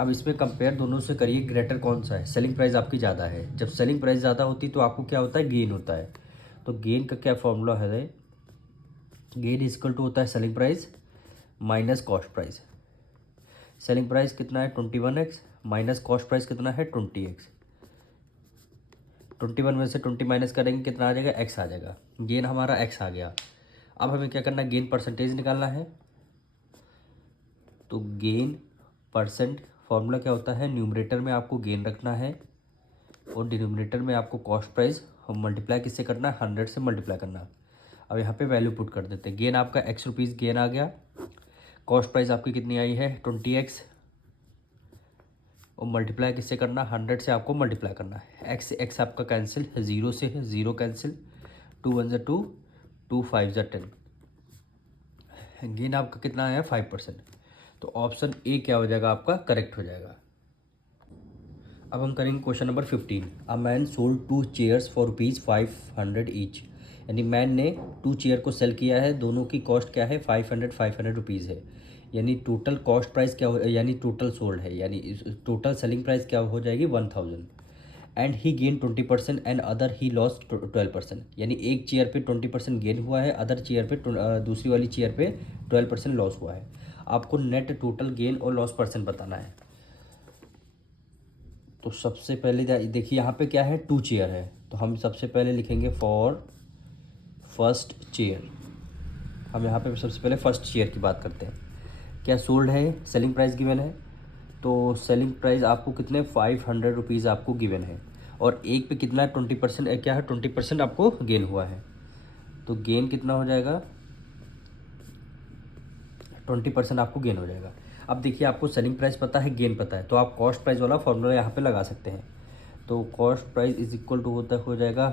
अब इसमें कंपेयर दोनों से करिए, ग्रेटर कौन सा है, सेलिंग प्राइस आपकी ज़्यादा है। जब सेलिंग प्राइस ज़्यादा होती है तो आपको क्या होता है, गेन होता है। तो गेन का क्या फॉर्मूला है, गेन इक्वल टू होता है selling price minus cost price. Selling price कितना है 21x माइनस कॉस्ट प्राइस कितना है 20x। 21 में से 20 माइनस करेंगे कितना आ जाएगा, x आ जाएगा, गेन हमारा x आ गया। अब हमें क्या करना है, गेन परसेंटेज निकालना है। तो गेन परसेंट फॉर्मूला क्या होता है, न्यूमरेटर में आपको गेन रखना है और डिनोमिनेटर में आपको कॉस्ट प्राइस हम मल्टीप्लाई किससे करना है, 100 से मल्टीप्लाई करना है। अब यहाँ पे वैल्यू पुट कर देते हैं, गेन आपका x रुपीज़ गेन आ गया, कॉस्ट प्राइस आपकी कितनी आई है 20x और मल्टीप्लाई किससे करना, 100 से आपको मल्टीप्लाई करना है। x से x आपका कैंसिल, 0 से 0 कैंसिल, 2 1 ज़ा 2, 2 5 ज़ा 10, गेन आपका कितना आया 5%। तो ऑप्शन ए क्या हो जाएगा आपका, करेक्ट हो जाएगा। अब हम करेंगे question number 15। A man sold 2 chairs for ₹500 each. यानी मैन ने 2 चेयर को सेल किया है, दोनों की कॉस्ट क्या है 500 रुपीज़ है। यानी टोटल कॉस्ट प्राइस क्या हो, यानी टोटल सोल्ड है, यानी टोटल सेलिंग प्राइस क्या हो जाएगी 1000। And he gain 20% and other he loss 12%। यानी एक चेयर पे 20% गेन हुआ है, अदर चेयर पे दूसरी वाली चेयर पे 12% लॉस हुआ है। आपको नेट टोटल गेन और लॉस परसेंट बताना है। तो सबसे पहले देखिए यहाँ पे क्या है 2 चेयर है, तो हम सबसे पहले लिखेंगे फॉर फर्स्ट चेयर। हम यहाँ पे सबसे पहले फर्स्ट चेयर की बात करते हैं। क्या सोल्ड है, सेलिंग प्राइस गिवन है, तो सेलिंग प्राइस आपको कितने 500 रुपीज़ आपको गिवन है, और एक पे कितना है 20% क्या है 20% आपको गेन हुआ है। तो गेन कितना हो जाएगा 20% आपको गेन हो जाएगा। अब देखिए आपको सेलिंग प्राइस पता है, गेन पता है, तो आप कॉस्ट प्राइस वाला फॉर्मूला यहाँ पे लगा सकते हैं। तो cost price is equal to हो जाएगा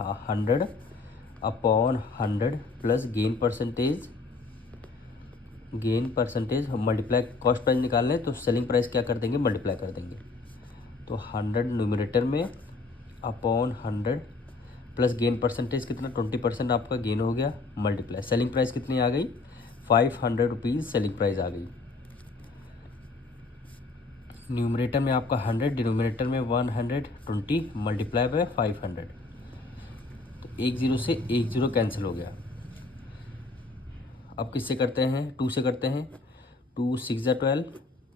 100/100 plus gain percentage multiply. Cost price निकालना है तो सेलिंग प्राइस क्या कर देंगे मल्टीप्लाई कर देंगे। तो 100 न्यूमरेटर में अपॉन 100 प्लस गेन परसेंटेज कितना 20% आपका गेन हो गया, मल्टीप्लाई सेलिंग प्राइस कितनी आ गई 500 रुपीज़ सेलिंग प्राइस आ गई। न्यूमरेटर में आपका 100, डिनोमिनेटर में 120 मल्टीप्लाई बाय 500। तो 10 से 10 कैंसिल हो गया। अब किससे करते हैं 2 से करते हैं। 2 6 ज़ा 12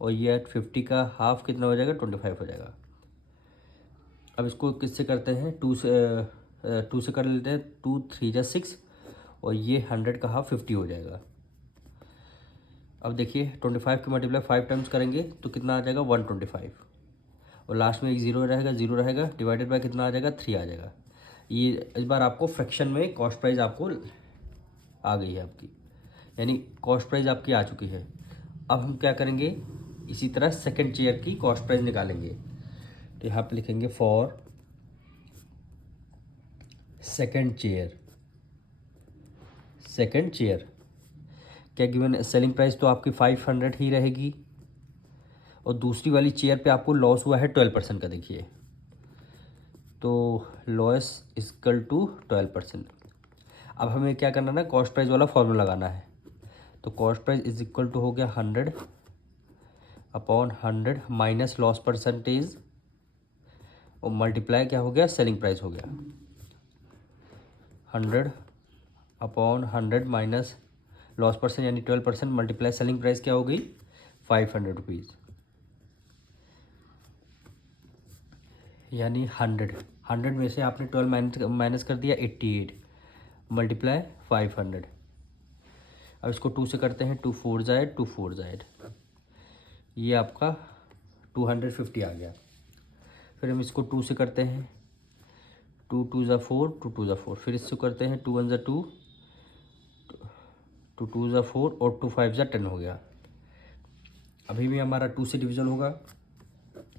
और ये 50 का हाफ कितना हो जाएगा 25 हो जाएगा। अब इसको किससे करते हैं 2 से कर लेते हैं। 2 3 ज़ा 6 और ये 100 का हाफ 50 हो जाएगा। अब देखिए 25 की मल्टीप्लाई 5 टाइम्स करेंगे तो कितना आ जाएगा 125, और लास्ट में एक जीरो रहेगा डिवाइडेड बाय कितना आ जाएगा 3 आ जाएगा। ये इस बार आपको फ्रैक्शन में कॉस्ट प्राइस आपको आ गई है आपकी, यानी कॉस्ट प्राइस आपकी आ चुकी है। अब हम क्या करेंगे इसी तरह सेकंड चेयर की कॉस्ट प्राइस निकालेंगे। तो यहाँ पे लिखेंगे फॉर सेकंड चेयर क्या गिवन सेलिंग प्राइस तो आपकी 500 ही रहेगी, और दूसरी वाली चेयर पे आपको लॉस हुआ है 12% का। देखिए तो लॉस इक्वल टू 12%। अब हमें क्या करना है कॉस्ट प्राइस वाला फॉर्मूला लगाना है। तो cost price is equal to हो गया 100/100 माइनस लॉस परसेंटेज और मल्टीप्लाई क्या हो गया सेलिंग प्राइस हो गया। 100/100 माइनस लॉस परसेंट यानी 12% मल्टीप्लाई सेलिंग प्राइस क्या हो गई 500 रुपीज़, यानी 100 में से आपने 12 माइनस कर दिया 88 मल्टीप्लाई 500। अब इसको 2 से करते हैं 2 4 ज़ाइड 2 4 ज़ाइड, ये आपका 250 आ गया। फिर हम इसको 2 से करते हैं 2 2 ज़ा 4 2 2 ज़ा 4, फिर इसको करते हैं 2 1 ज़ा 2 2 2 ज़ा 4 और 2 5 ज़ा 10 हो गया। अभी भी हमारा 2 से डिवीज़न होगा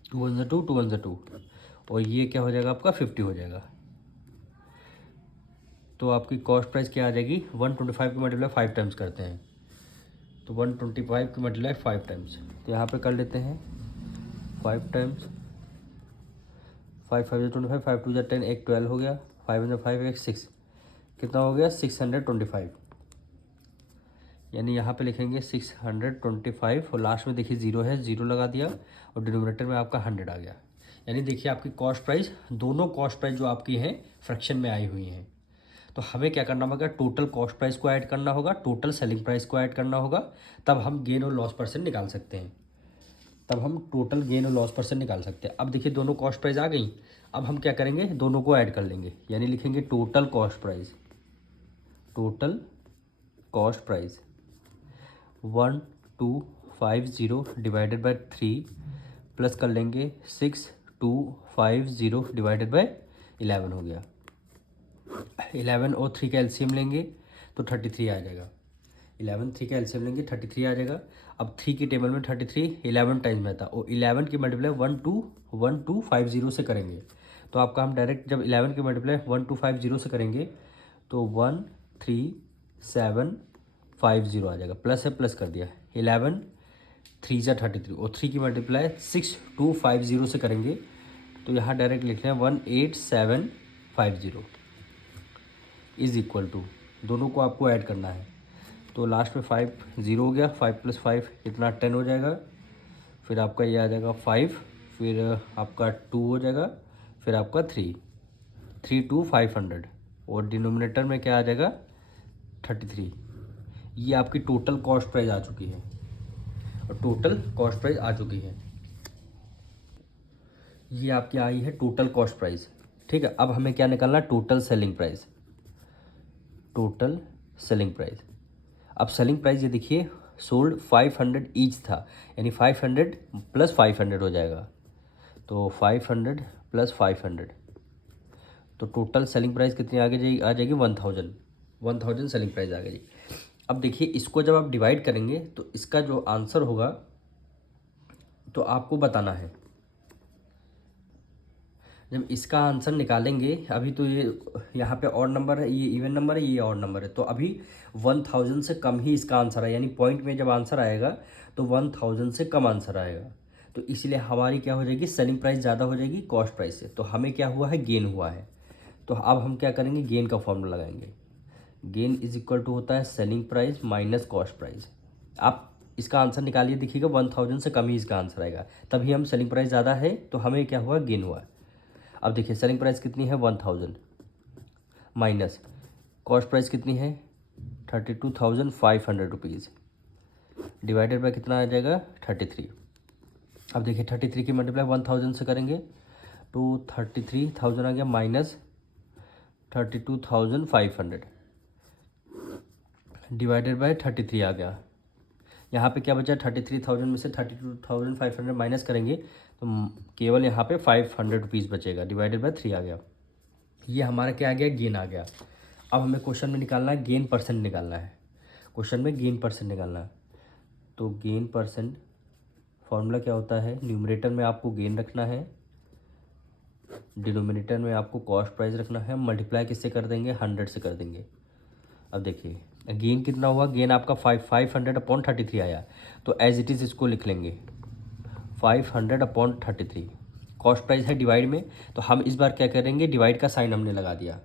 2 1 ज़ा 2 2 1 ज़ा 2, और ये क्या हो जाएगा आपका 50 हो जाएगा। तो आपकी कॉस्ट प्राइस क्या आ जाएगी 125 की मल्टीप्लाई 5 टाइम्स करते हैं। तो 125 की मल्टीप्लाई 5 टाइम्स, तो यहाँ पे कर लेते हैं 5 टाइम्स 5 5 25 5 2 10 एक 12 हो गया 5 5 एक 6 कितना हो गया 625। यानी यहाँ पे लिखेंगे 625 और लास्ट में देखिए जीरो है, जीरो लगा दिया और डिनोमिनेटर में आपका 100 आ गया। यानी देखिए आपकी कॉस्ट प्राइस दोनों कॉस्ट प्राइस जो आपकी हैं फ्रैक्शन में आई हुई हैं। तो हमें क्या करना होगा टोटल कॉस्ट प्राइस को ऐड करना होगा, टोटल सेलिंग प्राइस को ऐड करना होगा, तब हम गेन और लॉस परसेंट निकाल सकते हैं। अब देखिए दोनों कॉस्ट प्राइस आ गई। अब हम क्या करेंगे दोनों को ऐड कर लेंगे, यानी लिखेंगे total cost price 1250 divided by 3 plus कर लेंगे 6250 डिवाइडेड बाय 11 हो गया। 11 और 3 का एलसीएम लेंगे तो 33 आ जाएगा। 11 3 का एलसीएम लेंगे 33 आ जाएगा। अब 3 की टेबल में 33 11 टाइम्स में था, और 11 की मल्टीप्लाई 1250 से करेंगे। तो आपका हम डायरेक्ट जब 11 की मल्टीप्लाई 1250 से करेंगे तो 13750 आ जाएगा। प्लस है प्लस कर दिया 11 3 जा 33 और 3 की मल्टीप्लाई 6250 से करेंगे तो यहाँ डायरेक्ट लिख रहे हैं 18750 इज़ इक्वल टू, दोनों को आपको ऐड करना है तो लास्ट में 5 0 हो गया, 5 + 5 इतना 10 हो जाएगा, फिर आपका ये आ जाएगा 5, फिर आपका 2 हो जाएगा, फिर आपका 3 2 500 और डिनोमिनेटर में क्या आ जाएगा 33। ये आपकी टोटल कॉस्ट प्राइस आ चुकी है और टोटल कॉस्ट प्राइस आ चुकी है, ये आपकी आई है टोटल कॉस्ट प्राइस। ठीक है, अब हमें क्या निकालना है, total selling price. Total selling price, अब सेलिंग प्राइस ये देखिए सोल्ड 500 ईच था, यानी 500 + 500 हो जाएगा, तो 500 + 500 तो टोटल सेलिंग प्राइस कितनी आ जाएगी 1000 सेलिंग प्राइस आ गई। अब देखिए इसको जब आप डिवाइड करेंगे तो इसका जो आंसर होगा तो आपको बताना है। जब इसका आंसर निकालेंगे, अभी तो ये यहाँ पे ऑड नंबर है, ये इवन नंबर है, ये ऑड नंबर है, तो अभी 1000 से कम ही इसका आंसर है, यानी पॉइंट में जब आंसर आएगा तो 1000 से कम आंसर आएगा, तो इसलिए हमारी क्या हो जाएगी, सेलिंग प्राइस ज़्यादा हो जाएगी कॉस्ट प्राइस से, तो हमें क्या हुआ है, गेन हुआ है। तो अब हम क्या करेंगे, गेन का फॉर्मूला लगाएंगे। गेन इज इक्वल टू होता है selling price minus cost price. आप इसका आंसर निकालिए, देखिएगा 1000 से कम ही इसका आंसर आएगा, तभी हम सेलिंग प्राइस ज़्यादा है तो हमें क्या हुआ, गेन हुआ। अब देखिए सेलिंग प्राइस कितनी है 1000 माइनस कॉस्ट प्राइस कितनी है 32,500 रुपीज़, डिवाइडेड बाय कितना आ जाएगा 33। अब देखिए 33 की मल्टीप्लाई 1000 से करेंगे तो 33,000 आ गया माइनस 32,500 डिवाइडेड बाय 33 आ गया। यहाँ पे क्या बचा, 33,000 में से 32,500 माइनस करेंगे तो केवल यहाँ पे 500 रुपीज़ बचेगा, डिवाइडेड बाय 3 आ गया। ये हमारा क्या आ गया, गेन आ गया। अब हमें क्वेश्चन में निकालना है गेन परसेंट निकालना है, क्वेश्चन में गेन परसेंट निकालना है। तो गेन परसेंट फॉर्मूला क्या होता है, न्यूमरेटर में आपको गेन रखना है, डिनोमिनेटर में आपको कॉस्ट प्राइस रखना है, मल्टीप्लाई किससे कर देंगे, 100 से कर देंगे। अब देखिए गेन कितना हुआ, गेन आपका 500/33 आया, तो एज इट इज़ इसको लिख लेंगे 500/33। कॉस्ट प्राइस है डिवाइड में, तो हम इस बार क्या करेंगे, डिवाइड का साइन हमने लगा दिया,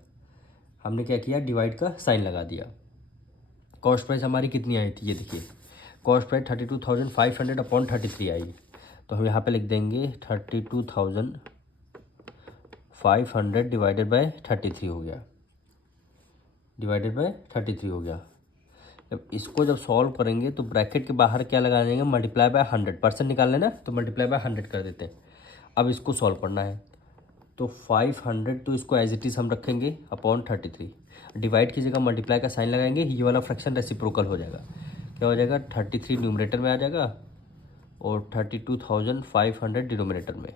हमने क्या किया, डिवाइड का साइन लगा दिया। कॉस्ट प्राइस हमारी कितनी आई थी, ये देखिए कॉस्ट प्राइस 32,500/33 आई, तो हम यहाँ पे लिख देंगे 32,500 डिवाइडेड बाय 33 हो गया, डिवाइडेड बाय 33 हो गया। जब सॉल्व करेंगे तो ब्रैकेट के बाहर क्या लगा देंगे, मल्टीप्लाई बाय 100, परसेंट निकाल लेना तो मल्टीप्लाई बाय 100 कर देते हैं। अब इसको सॉल्व करना है तो 500 तो इसको एज इट इज़ हम रखेंगे अपॉन 33, डिवाइड की जगह मल्टीप्लाई का साइन लगाएंगे, ये वाला फ्रैक्शन रेसिप्रोकल हो जाएगा, क्या हो जाएगा 33 न्यूमरेटर में आ जाएगा और 32,500 डिनोमिनेटर में,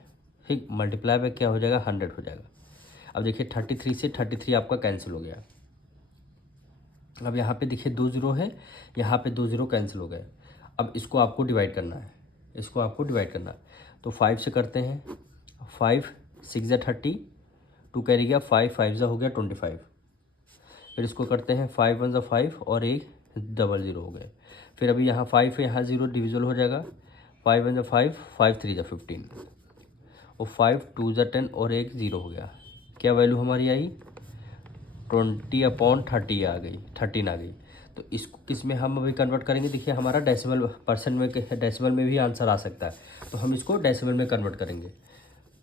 ठीक, मल्टीप्लाई बाय क्या हो जाएगा 100 हो जाएगा। अब देखिए 33 से 33 आपका कैंसिल हो गया। अब यहाँ पे देखिए 2 0 है, यहाँ पे 2 0 कैंसिल हो गए। अब इसको आपको डिवाइड करना है, इसको आपको डिवाइड करना है, तो 5 से करते हैं, 5 6 × 30, 2 कैरी गया, 5 5 हो गया 25। फिर इसको करते हैं 5 1 = 5 और एक 00 हो गए। फिर अभी यहाँ 5 है, यहाँ 0 डिविजल हो जाएगा, 5 1 = 5, 5 3 = 15 और 5 2 = 10 और एक 0 हो गया। क्या वैल्यू हमारी आई, 20/30 आ गई, 13 आ गई। तो इसको किस में हम अभी कन्वर्ट करेंगे, देखिए हमारा डेसिमल परसेंट में, डेसिमल में भी आंसर आ सकता है, तो हम इसको डेसिमल में कन्वर्ट करेंगे।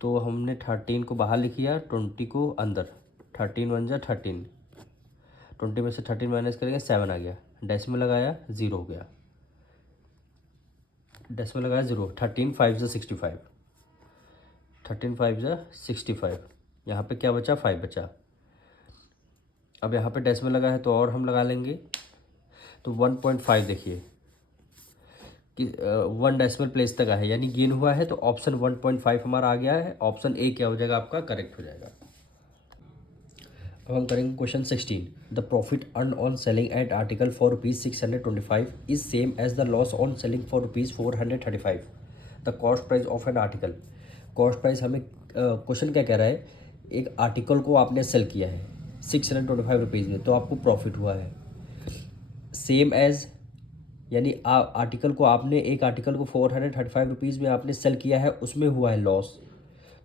तो हमने 13 को बाहर लिख लिया, 20 को अंदर, 13 1 = 13, 20 में से 13 माइनस करेंगे 7 आ गया, डेसिमल लगाया 0 हो गया, डेसिमल लगाया 0, 13 5 = 65, 13 5 = 65, यहाँ पे क्या बचा 5 बचा। अब यहाँ पे डेसिमल लगा है तो और हम लगा लेंगे, तो 1.5 देखिए कि 1 डेसिमल प्लेस तक है, यानी गेन हुआ है, तो ऑप्शन 1.5 हमारा आ गया है, ऑप्शन ए क्या हो जाएगा आपका, करेक्ट हो जाएगा। अब हम करेंगे question 16, the profit earn on selling at article for ₹625 is same as the loss on selling for ₹435, the cost price of an article. Cost price हमें क्वेश्चन क्या कह रहा है, एक आर्टिकल को आपने सेल किया है 625 रुपीज़ में, तो आपको प्रॉफिट हुआ है, सेम एज यानी आर्टिकल को आपने एक आर्टिकल को 435 में आपने सेल किया है, उसमें हुआ है लॉस,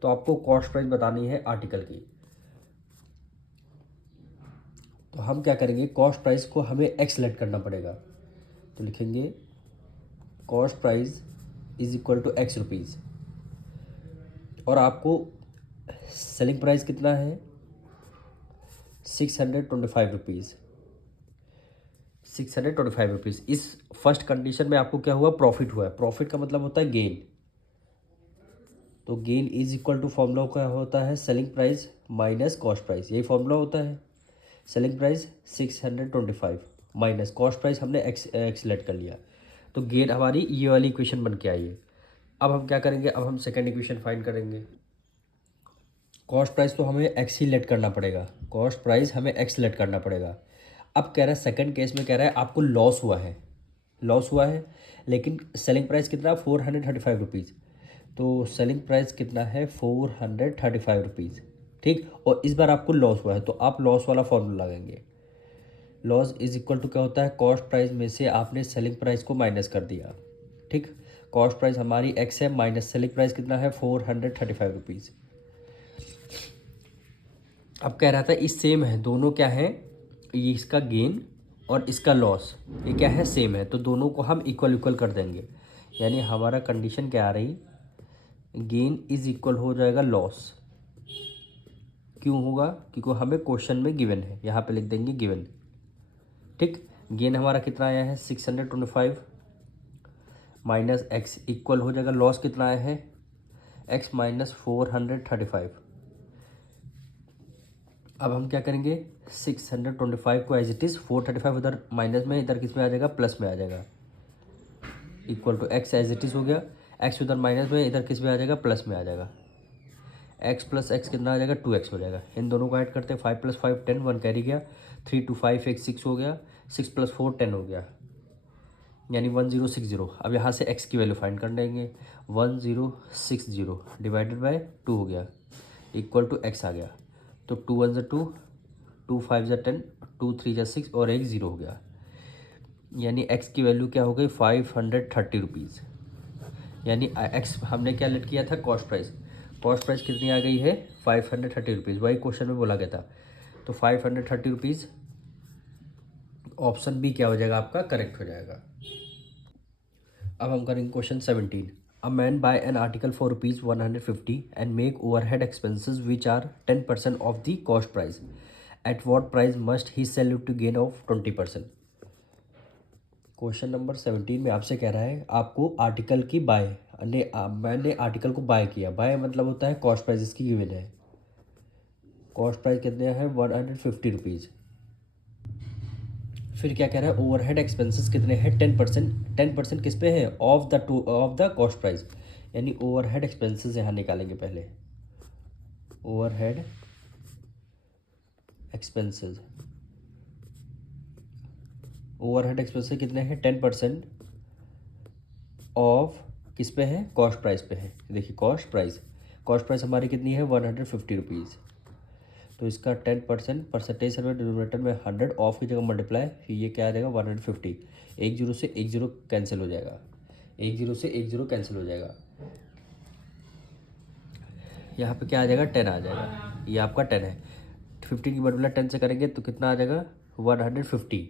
तो आपको कॉस्ट प्राइस बतानी है आर्टिकल की। तो हम क्या करेंगे, कॉस्ट प्राइस को हमें एक्स सेलेक्ट करना पड़ेगा, तो लिखेंगे cost price is equal to x rupees, और आपको सेलिंग प्राइस कितना है 625 रुपीज़, 625 रुपीज़। इस फर्स्ट कंडीशन में आपको क्या हुआ, प्रॉफिट हुआ है। प्रॉफिट का मतलब होता है गेन, तो gain is equal to formula क्या होता है, selling price minus cost price, यही फॉर्मूला होता है। Selling price 625 minus cost price, हमने एक्स सेलेक्ट कर लिया, तो गेन हमारी ये वाली इक्वेशन बन के आई है। अब हम क्या करेंगे, अब हम सेकेंड इक्वेशन फाइंड करेंगे। कॉस्ट प्राइस तो हमें एक्स ही लेट करना पड़ेगा, कॉस्ट प्राइस हमें एक्स लेट करना पड़ेगा। अब कह रहा है सेकंड केस में कह रहा है आपको लॉस हुआ है, लॉस हुआ है, लेकिन सेलिंग प्राइस कितना 435 रुपीज़, तो सेलिंग प्राइस कितना है 435 रुपीज़, ठीक। और इस बार आपको लॉस हुआ है, तो आप लॉस वाला फॉर्मूला लगाएंगे। लॉस इज इक्वल टू क्या होता है, कॉस्ट प्राइस में से आपने सेलिंग प्राइस को माइनस कर दिया, ठीक। कॉस्ट प्राइस हमारी एक्स है, माइनस सेलिंग प्राइस कितना है 435 रुपीज़। अब कह रहा था इस सेम है, दोनों क्या है, ये इसका गेन और इसका लॉस, ये क्या है सेम है, तो दोनों को हम इक्वल इक्वल कर देंगे। यानी हमारा कंडीशन क्या आ रही, गेन इज इक्वल हो जाएगा लॉस। क्यों होगा, क्योंकि हमें क्वेश्चन में गिवन है, यहाँ पे लिख देंगे गिवन, ठीक। गेन हमारा कितना आया है 625 माइनस एक्स इक्वल हो जाएगा लॉस कितना आया है एक्स माइनस 435। अब हम क्या करेंगे, 625 को एज इट इज़ 435 उधर माइनस में, इधर किस में आ जाएगा प्लस में आ जाएगा, equal to x as it is हो गया, एक्स उधर माइनस में, इधर किस में आ जाएगा प्लस में आ जाएगा, एक्स प्लस एक्स कितना आ जाएगा 2x हो जाएगा। इन दोनों को ऐड करते हैं, 5 + 5 10, 1 कैरी गया, 3 2 5 1 6 हो गया, 6 + 4 10 हो गया, यानी 1060। अब यहाँ से x की वैल्यू फाइंड कर लेंगे, 1060 डिवाइडेड बाय 2 हो गया, इक्वल टू x आ गया, तो 2 1 = 2, 2 5 = 10, 2 3 = 6 और 1 0 हो गया, यानी x की वैल्यू क्या हो गई 530 रुपीज़। यानी x हमने क्या लेट किया था, कॉस्ट प्राइस, कॉस्ट प्राइस कितनी आ गई है 530 रुपीज़, वही क्वेश्चन में बोला गया था, तो 530 रुपीज़ ऑप्शन बी क्या हो जाएगा आपका, करेक्ट हो जाएगा। अब हम करेंगे question 17। A man buy an article for ₹150 and make overhead expenses which are 10% of the cost price, at what price must he sell it to gain of 20%। Question number 17 में आपसे कह रहा है आपको आर्टिकल की मैंने आर्टिकल को bye किया, बाय मतलब होता है कॉस्ट प्राइस इसकी गिवन है, कॉस्ट प्राइस कितने हैं 150 रुपीज़। फिर क्या कह रहा है ओवरहेड एक्सपेंसेस कितने हैं 10%, 10% किस पे है ऑफ द कॉस्ट प्राइस, यानी ओवरहेड एक्सपेंसेस यहाँ निकालेंगे पहले, ओवरहेड एक्सपेंसेस, ओवरहेड एक्सपेंसेस कितने हैं 10% ऑफ किस पे है, कॉस्ट प्राइस पे है। देखिए कॉस्ट प्राइस हमारी कितनी है 150 रुपीज़, तो इसका 10% परसेंटेज में डिनोमिनेटर में 100, ऑफ की जगह मल्टीप्लाई, फिर ये क्या आ जाएगा 150, 1 0 से 1 0 कैंसिल हो जाएगा, 1 0 से 1 0 कैंसिल हो जाएगा, यहाँ पे क्या आ जाएगा 10 आ जाएगा, ये आपका 10 है, 15 की मल्टीप्लाई 10 से करेंगे तो कितना आ जाएगा 150।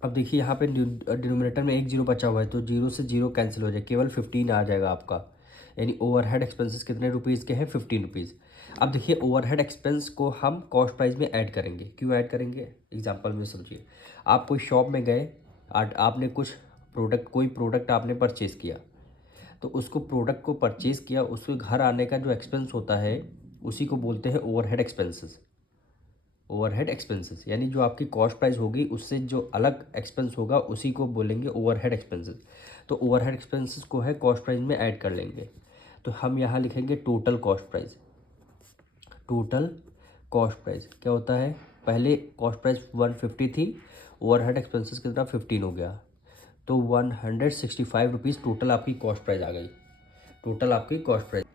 अब देखिए यहाँ पे डिनोमिनेटर में 1 0 बचा हुआ है, तो 0 से 0 कैंसिल हो जाए, केवल 15 आ जाएगा आपका, यानी ओवरहेड एक्सपेंसेस कितने रुपीज़ के हैं 15 रुपीज़। अब देखिए ओवरहेड एक्सपेंस को हम कॉस्ट प्राइस में ऐड करेंगे, क्यों ऐड करेंगे एग्जांपल में समझिए, आप कोई शॉप में गए, आपने कुछ कोई प्रोडक्ट आपने परचेज़ किया, तो उसको प्रोडक्ट को परचेज़ किया, उसके घर आने का जो एक्सपेंस होता है उसी को बोलते हैं ओवरहेड एक्सपेंसेस, ओवरहेड एक्सपेंसेस, यानी जो आपकी कॉस्ट प्राइस होगी उससे जो अलग एक्सपेंस होगा उसी को बोलेंगे ओवरहेड एक्सपेंसेस। तो ओवरहेड एक्सपेंसेस को है कॉस्ट प्राइस में ऐड कर लेंगे, तो हम यहाँ लिखेंगे total cost price, total cost price क्या होता है, पहले कॉस्ट प्राइस 150 थी, ओवरहेड एक्सपेंसेस कितना 15 हो गया, तो 165 रुपीज़ टोटल आपकी कॉस्ट प्राइस आ गई, टोटल आपकी cost price,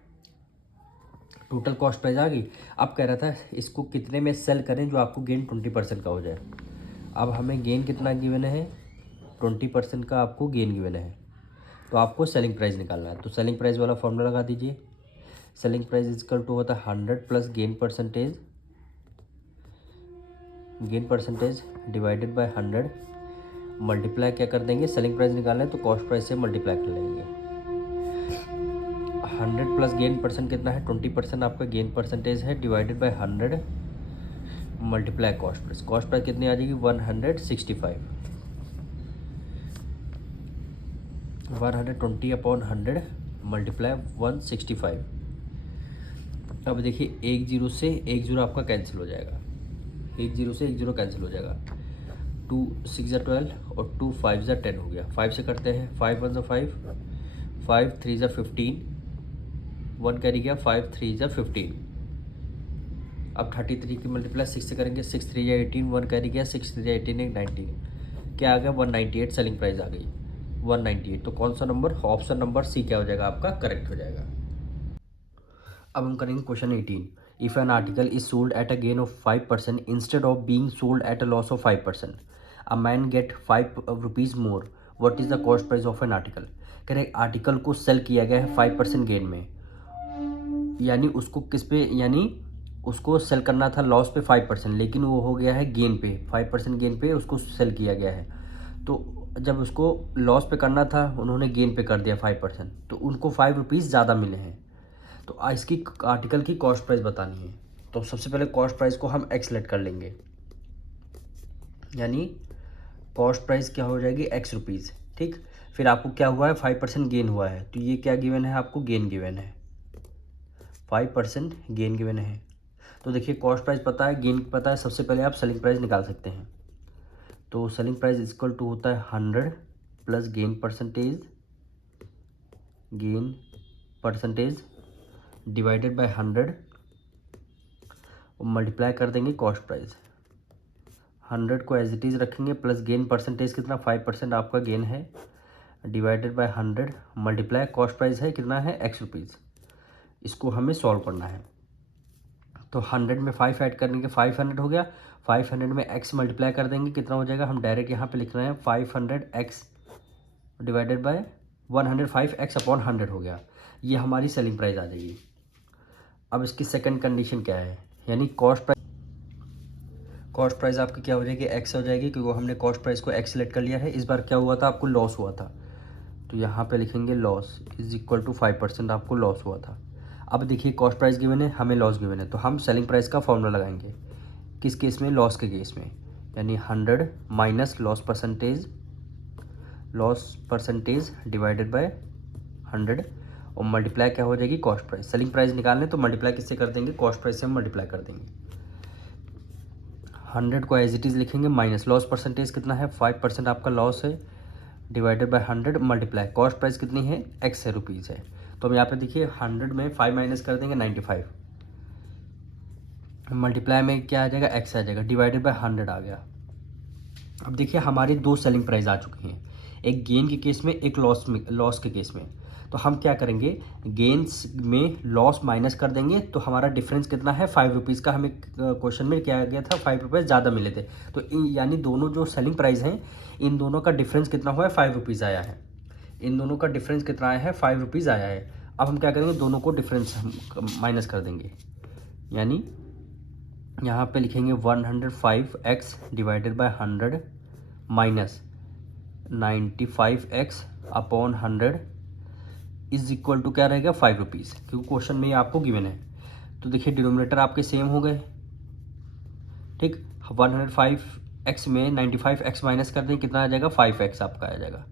total cost price आ गई। अब कह रहा था इसको कितने में सेल करें जो आपको गेन 20% का हो जाए। अब हमें गेन कितना गिवन है, 20% का आपको गेन गिवन है, तो आपको सेलिंग प्राइस निकालना है। तो सेलिंग प्राइस वाला फॉर्मूला लगा दीजिए। सेलिंग प्राइस इक्वल टू होता है 100 plus gain percentage divided by 100 multiply क्या कर देंगे, सेलिंग प्राइस निकालना है तो कॉस्ट प्राइस से मल्टीप्लाई कर लेंगे। 100 प्लस गेन परसेंट कितना है, 20% आपका गेन परसेंटेज है, divided by 100 multiply cost price. Cost price कितनी आ जाएगी, 165, 120 अपॉन 100 मल्टीप्लाई 165। अब देखिए 1 0 से 1 0 आपका कैंसिल हो जाएगा, 1 0 से 1 0 कैंसिल हो जाएगा। 2 6 ज़ा 12 और 2 5 ज़ा 10 हो गया। 5 से करते हैं, 5 1 ज़ा 5, 5 3 ज़ा 15, 1 कैरी गया, 5 3 ज़ा 15। अब 33 की मल्टीप्लाई 6 से करेंगे, 6 3 ज़ा 18, 1 कैरी गया, 6 3 ज़ा 18 19, क्या आ गया 198 सेलिंग प्राइस आ गई 198। तो कौन सा नंबर, ऑप्शन नंबर सी क्या हो जाएगा आपका, करेक्ट हो जाएगा। अब हम करेंगे question 18। If an article is sold at a gain of 5% instead of being sold at a loss of 5%, a man get 5 rupees more, what is the cost price of an article. कह रहे article को cell किया गया है 5% gain में, यानी उसको किस पे, यानी उसको सेल करना था लॉस पे 5%, लेकिन वो हो गया है गेन पे, 5% गेन पे उसको सेल किया गया है। तो जब उसको लॉस पे करना था उन्होंने गेन पे कर दिया 5%, तो उनको 5 रुपीज़ ज़्यादा मिले हैं। तो इसकी आर्टिकल की कॉस्ट प्राइस बतानी है। तो सबसे पहले कॉस्ट प्राइस को हम एक्स लेट कर लेंगे, यानी कॉस्ट प्राइस क्या हो जाएगी, एक्स रुपीज़। ठीक, फिर आपको क्या हुआ है, 5% गेन हुआ है, तो ये क्या गिवन है आपको, गेन गिवन है, 5% गेन गिवन है। तो देखिए कॉस्ट प्राइस पता है, गेन पता है, सबसे पहले आप सेलिंग प्राइस निकाल सकते हैं। तो सेलिंग प्राइस इक्वल टू होता है 100 plus gain percentage divided by 100 और मल्टीप्लाई कर देंगे कॉस्ट प्राइस। 100 को एज इट इज़ रखेंगे, प्लस गेन परसेंटेज कितना 5% आपका गेन है, divided by 100 multiply cost price है कितना है, एक्स रुपीज़। इसको हमें सॉल्व करना है। तो 100 में 5 ऐड करेंगे, 500 हो गया, 500 में x मल्टीप्लाई कर देंगे, कितना हो जाएगा, हम डायरेक्ट यहाँ पे लिख रहे हैं 500x divided by 105x upon 100 हो गया। ये हमारी सेलिंग प्राइस आ जाएगी। अब इसकी सेकंड कंडीशन क्या है, यानी कॉस्ट प्राइस आपकी क्या हो जाएगी, x हो जाएगी, क्योंकि हमने कॉस्ट प्राइस को x सेलेक्ट कर लिया है। इस बार क्या हुआ था, आपको लॉस हुआ था, तो यहाँ पे लिखेंगे लॉस इज इक्वल टू 5% आपको लॉस हुआ था। अब देखिए कॉस्ट प्राइस गिवन है, हमें लॉस गिवन है, तो हम सेलिंग प्राइस का फॉर्मूला लगाएंगे किस केस में, लॉस के केस में, यानी 100 minus loss percentage divided by 100 और मल्टीप्लाई क्या हो जाएगी, कॉस्ट प्राइस। सेलिंग प्राइस निकालने तो मल्टीप्लाई किससे कर देंगे, कॉस्ट प्राइस से हम मल्टीप्लाई कर देंगे। 100 को एज इट इज़ लिखेंगे, माइनस लॉस परसेंटेज कितना है, 5% आपका लॉस है, divided by 100 multiply cost price कितनी है, एक्स है, रुपीज़ है। तो हम यहाँ पे देखिए 100 में 5 माइनस कर देंगे 95, मल्टीप्लाई में क्या आ जाएगा, एक्स आ जाएगा, डिवाइडेड बाय 100 आ गया। अब देखिए हमारी दो सेलिंग प्राइस आ चुकी हैं, एक गेन के केस में, एक लॉस के केस में। तो हम क्या करेंगे, गेन्स में लॉस माइनस कर देंगे, तो हमारा डिफरेंस कितना है, 5 रुपीज़ का। हमें क्वेश्चन में क्या आ गया था, 5 रुपये ज़्यादा मिले थे। तो यानी दोनों जो सेलिंग प्राइस हैं, इन दोनों का डिफरेंस कितना हुआ है, 5 रुपीज़ आया है। इन दोनों का डिफरेंस कितना आया है, 5 रुपीज़ आया है। अब हम क्या करेंगे, दोनों को डिफरेंस माइनस कर देंगे, यानी यहाँ पे लिखेंगे 105x divided by 100 minus 95x upon 100 is equal to क्या रहेगा, 5 रुपीज़, क्योंकि क्वेश्चन में ये आपको गिवन है। तो देखिए डिनोमिनेटर आपके सेम हो गए। ठीक, 105x में 95x माइनस कर दें, कितना आ जाएगा, 5x आपका आ जाएगा,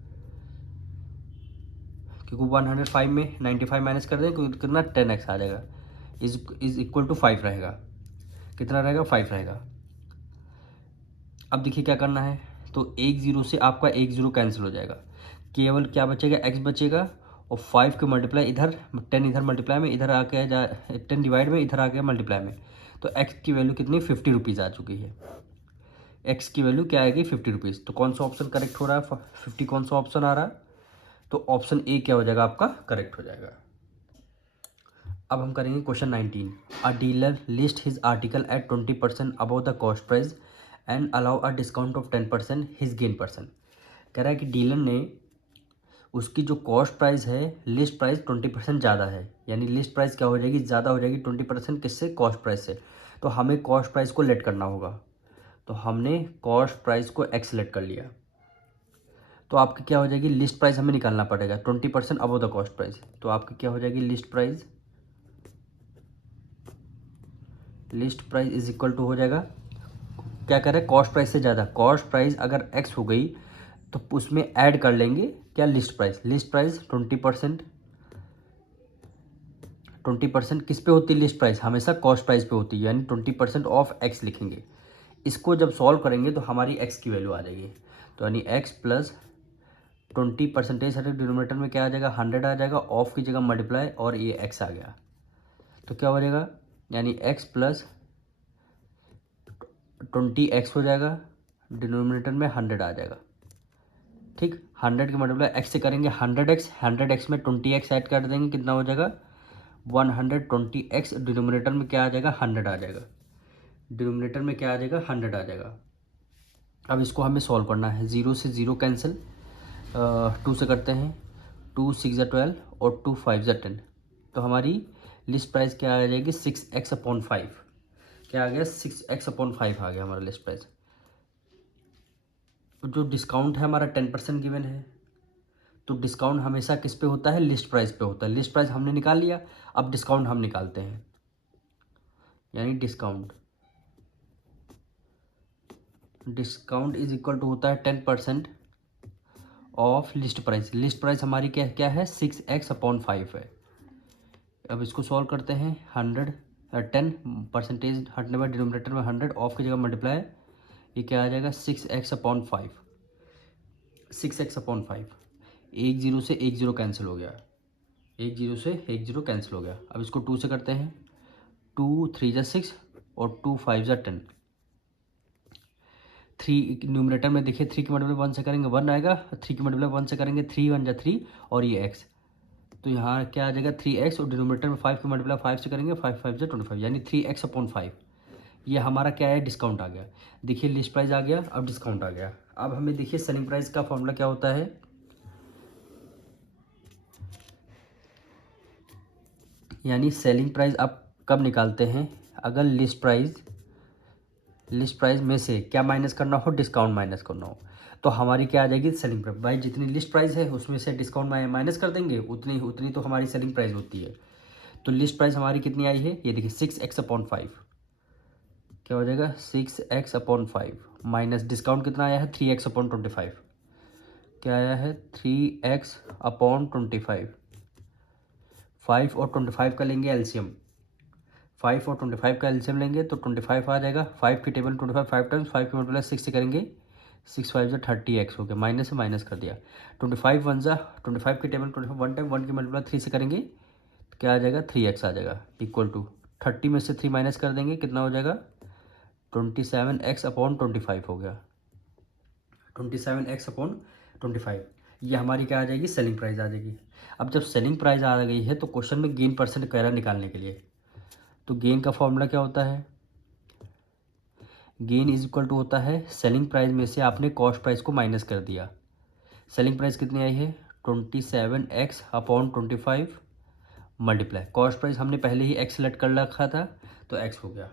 क्योंकि 105 में 95 माइनस कर दें कितना 10x आ जाएगा, इज इक्वल टू 5 रहेगा, कितना रहेगा, 5 रहेगा। अब देखिए क्या करना है, तो 1 0 से आपका 1 0 कैंसिल हो जाएगा, केवल क्या बचेगा, x बचेगा, और 5 के मल्टीप्लाई इधर, 10 इधर मल्टीप्लाई में, इधर आके 10 डिवाइड में, इधर आ गया मल्टीप्लाई में। तो x की वैल्यू कितनी, 50 रुपीज़ आ चुकी है। x की वैल्यू क्या आएगी, 50 रुपीज़। तो कौन सा ऑप्शन करेक्ट हो रहा है, 50 कौन सा ऑप्शन आ रहा है, तो ऑप्शन ए क्या हो जाएगा आपका, करेक्ट हो जाएगा। अब हम करेंगे question 19। A dealer list his article at 20% above the cost price and allow a discount of 10% his gain percent. कह रहा है कि डीलर ने उसकी जो कॉस्ट प्राइस है लिस्ट प्राइस 20% ज़्यादा है, यानी लिस्ट प्राइस क्या हो जाएगी, ज़्यादा हो जाएगी 20% किससे, कॉस्ट प्राइस से। तो हमें कॉस्ट प्राइस को लेट करना होगा, तो हमने कॉस्ट प्राइस को एक्स सेलेक्ट कर लिया। तो आपकी क्या हो जाएगी, लिस्ट प्राइस हमें निकालना पड़ेगा 20% अबव द कॉस्ट प्राइस। तो आपकी क्या हो जाएगी, list price is equal to हो जाएगा, क्या कह रहे हैं, कॉस्ट प्राइस से ज़्यादा। कॉस्ट प्राइस अगर एक्स हो गई तो उसमें ऐड कर लेंगे क्या, लिस्ट प्राइस 20% किस पे होती है, लिस्ट प्राइस हमेशा कॉस्ट प्राइस पे होती है, यानी 20% ऑफ एक्स लिखेंगे। इसको जब सॉल्व करेंगे तो हमारी एक्स की वैल्यू आ जाएगी। तो यानी एक्स प्लस 20% है, डिनोमिनेटर में क्या आ जाएगा, 100 आ जाएगा, ऑफ की जगह मल्टीप्लाई और ये एक्स आ गया। तो क्या हो जाएगा, यानी एक्स प्लस 20x हो जाएगा, डिनोमिनेटर में 100 आ जाएगा। ठीक, 100 की मल्टीप्लाई एक्स से करेंगे 100x में 20x ऐड कर देंगे, कितना हो जाएगा 120x। डिनोमिनेटर में क्या आ जाएगा, 100 आ जाएगा। डिनोमिनेटर में क्या आ जाएगा, 100 आ जाएगा। अब इसको हमें सॉल्व करना है, 0 से 0 कैंसिल, 2 से करते हैं, 2 6 12 और 2 5 10। तो हमारी लिस्ट प्राइस क्या आ जाएगी, 6x/5। क्या आ गया, 6x/5 आ गया हमारा लिस्ट प्राइस। जो डिस्काउंट है हमारा 10% गिवन है, तो डिस्काउंट हमेशा किस पे होता है, लिस्ट प्राइस पे होता है। लिस्ट प्राइस हमने निकाल लिया, अब डिस्काउंट हम निकालते हैं, यानी डिस्काउंट इज इक्वल टू होता है 10% of list price. List price हमारी क्या क्या है, 6x/5 है। अब इसको सॉल्व करते हैं, 10% हटने में डिनोमिनेटर में 100, ऑफ की जगह मल्टीप्लाई, ये क्या आ जाएगा 6x/5। 6x/5, 10 से 10 कैंसिल हो गया, 10 से 10 कैंसिल हो गया। अब इसको 2 से करते हैं, 2 3 6 और 2 5 10। 3 न्यूमरेटर में देखिए, 3 की मल्टीप्लाई 1 से करेंगे 1 आएगा, 3 की मल्टीप्लाई 1 से करेंगे 3 1 जा 3 और ये x। तो यहाँ क्या आ जाएगा 3x, और डिनोमिनेटर में 5 की मल्टीप्लाई 5 से करेंगे 5 5 जा 25, यानी 3x/5। ये हमारा क्या है, डिस्काउंट आ गया। देखिए लिस्ट प्राइस आ गया, अब डिस्काउंट आ गया। अब हमें देखिए सेलिंग प्राइस का फॉर्मूला क्या होता है, यानी सेलिंग प्राइस आप कब निकालते हैं, अगर लिस्ट प्राइस में से क्या माइनस करना हो, डिस्काउंट माइनस करना हो। तो हमारी क्या आ जाएगी, सेलिंग प्राइस। भाई जितनी लिस्ट प्राइस है उसमें से डिस्काउंट माइनस कर देंगे, उतनी तो हमारी सेलिंग प्राइस होती है। तो लिस्ट प्राइस हमारी कितनी आई है, ये देखिए 6x/5। क्या हो जाएगा 6x/5 माइनस डिस्काउंट कितना आया है, 3x/25। क्या आया है 3x/25। 5 और 25 का लेंगे एलसीएम, 5 और 25 का एलसीएम लेंगे तो 25 आ जाएगा। 5 की टेबल 25 5 टाइम्स, 5 की मल्टीप्लाई 6 से करेंगे, 6 5 30x हो गया, माइनस से माइनस कर दिया। 25 1 25 की टेबल 25 1 टाइम, 1 की मल्टीप्लाई 3 से करेंगे तो क्या आ जाएगा 3x आ जाएगा, इक्वल टू 30 में से 3 माइनस कर देंगे, कितना हो जाएगा 27x/25 हो गया, 27x/25। ये हमारी क्या आ जाएगी, सेलिंग प्राइस आ जाएगी। अब जब सेलिंग प्राइस आ गई है तो क्वेश्चन में गेन परसेंट कह रहा है निकालने के लिए। तो गेन का फॉर्मूला क्या होता है, गेन इज इक्वल टू होता है सेलिंग प्राइस में से आपने कॉस्ट प्राइस को माइनस कर दिया। सेलिंग प्राइस कितनी आई है 27x/25 मल्टीप्लाई, कॉस्ट प्राइस हमने पहले ही एक्स सेलेक्ट कर रखा था तो एक्स हो गया।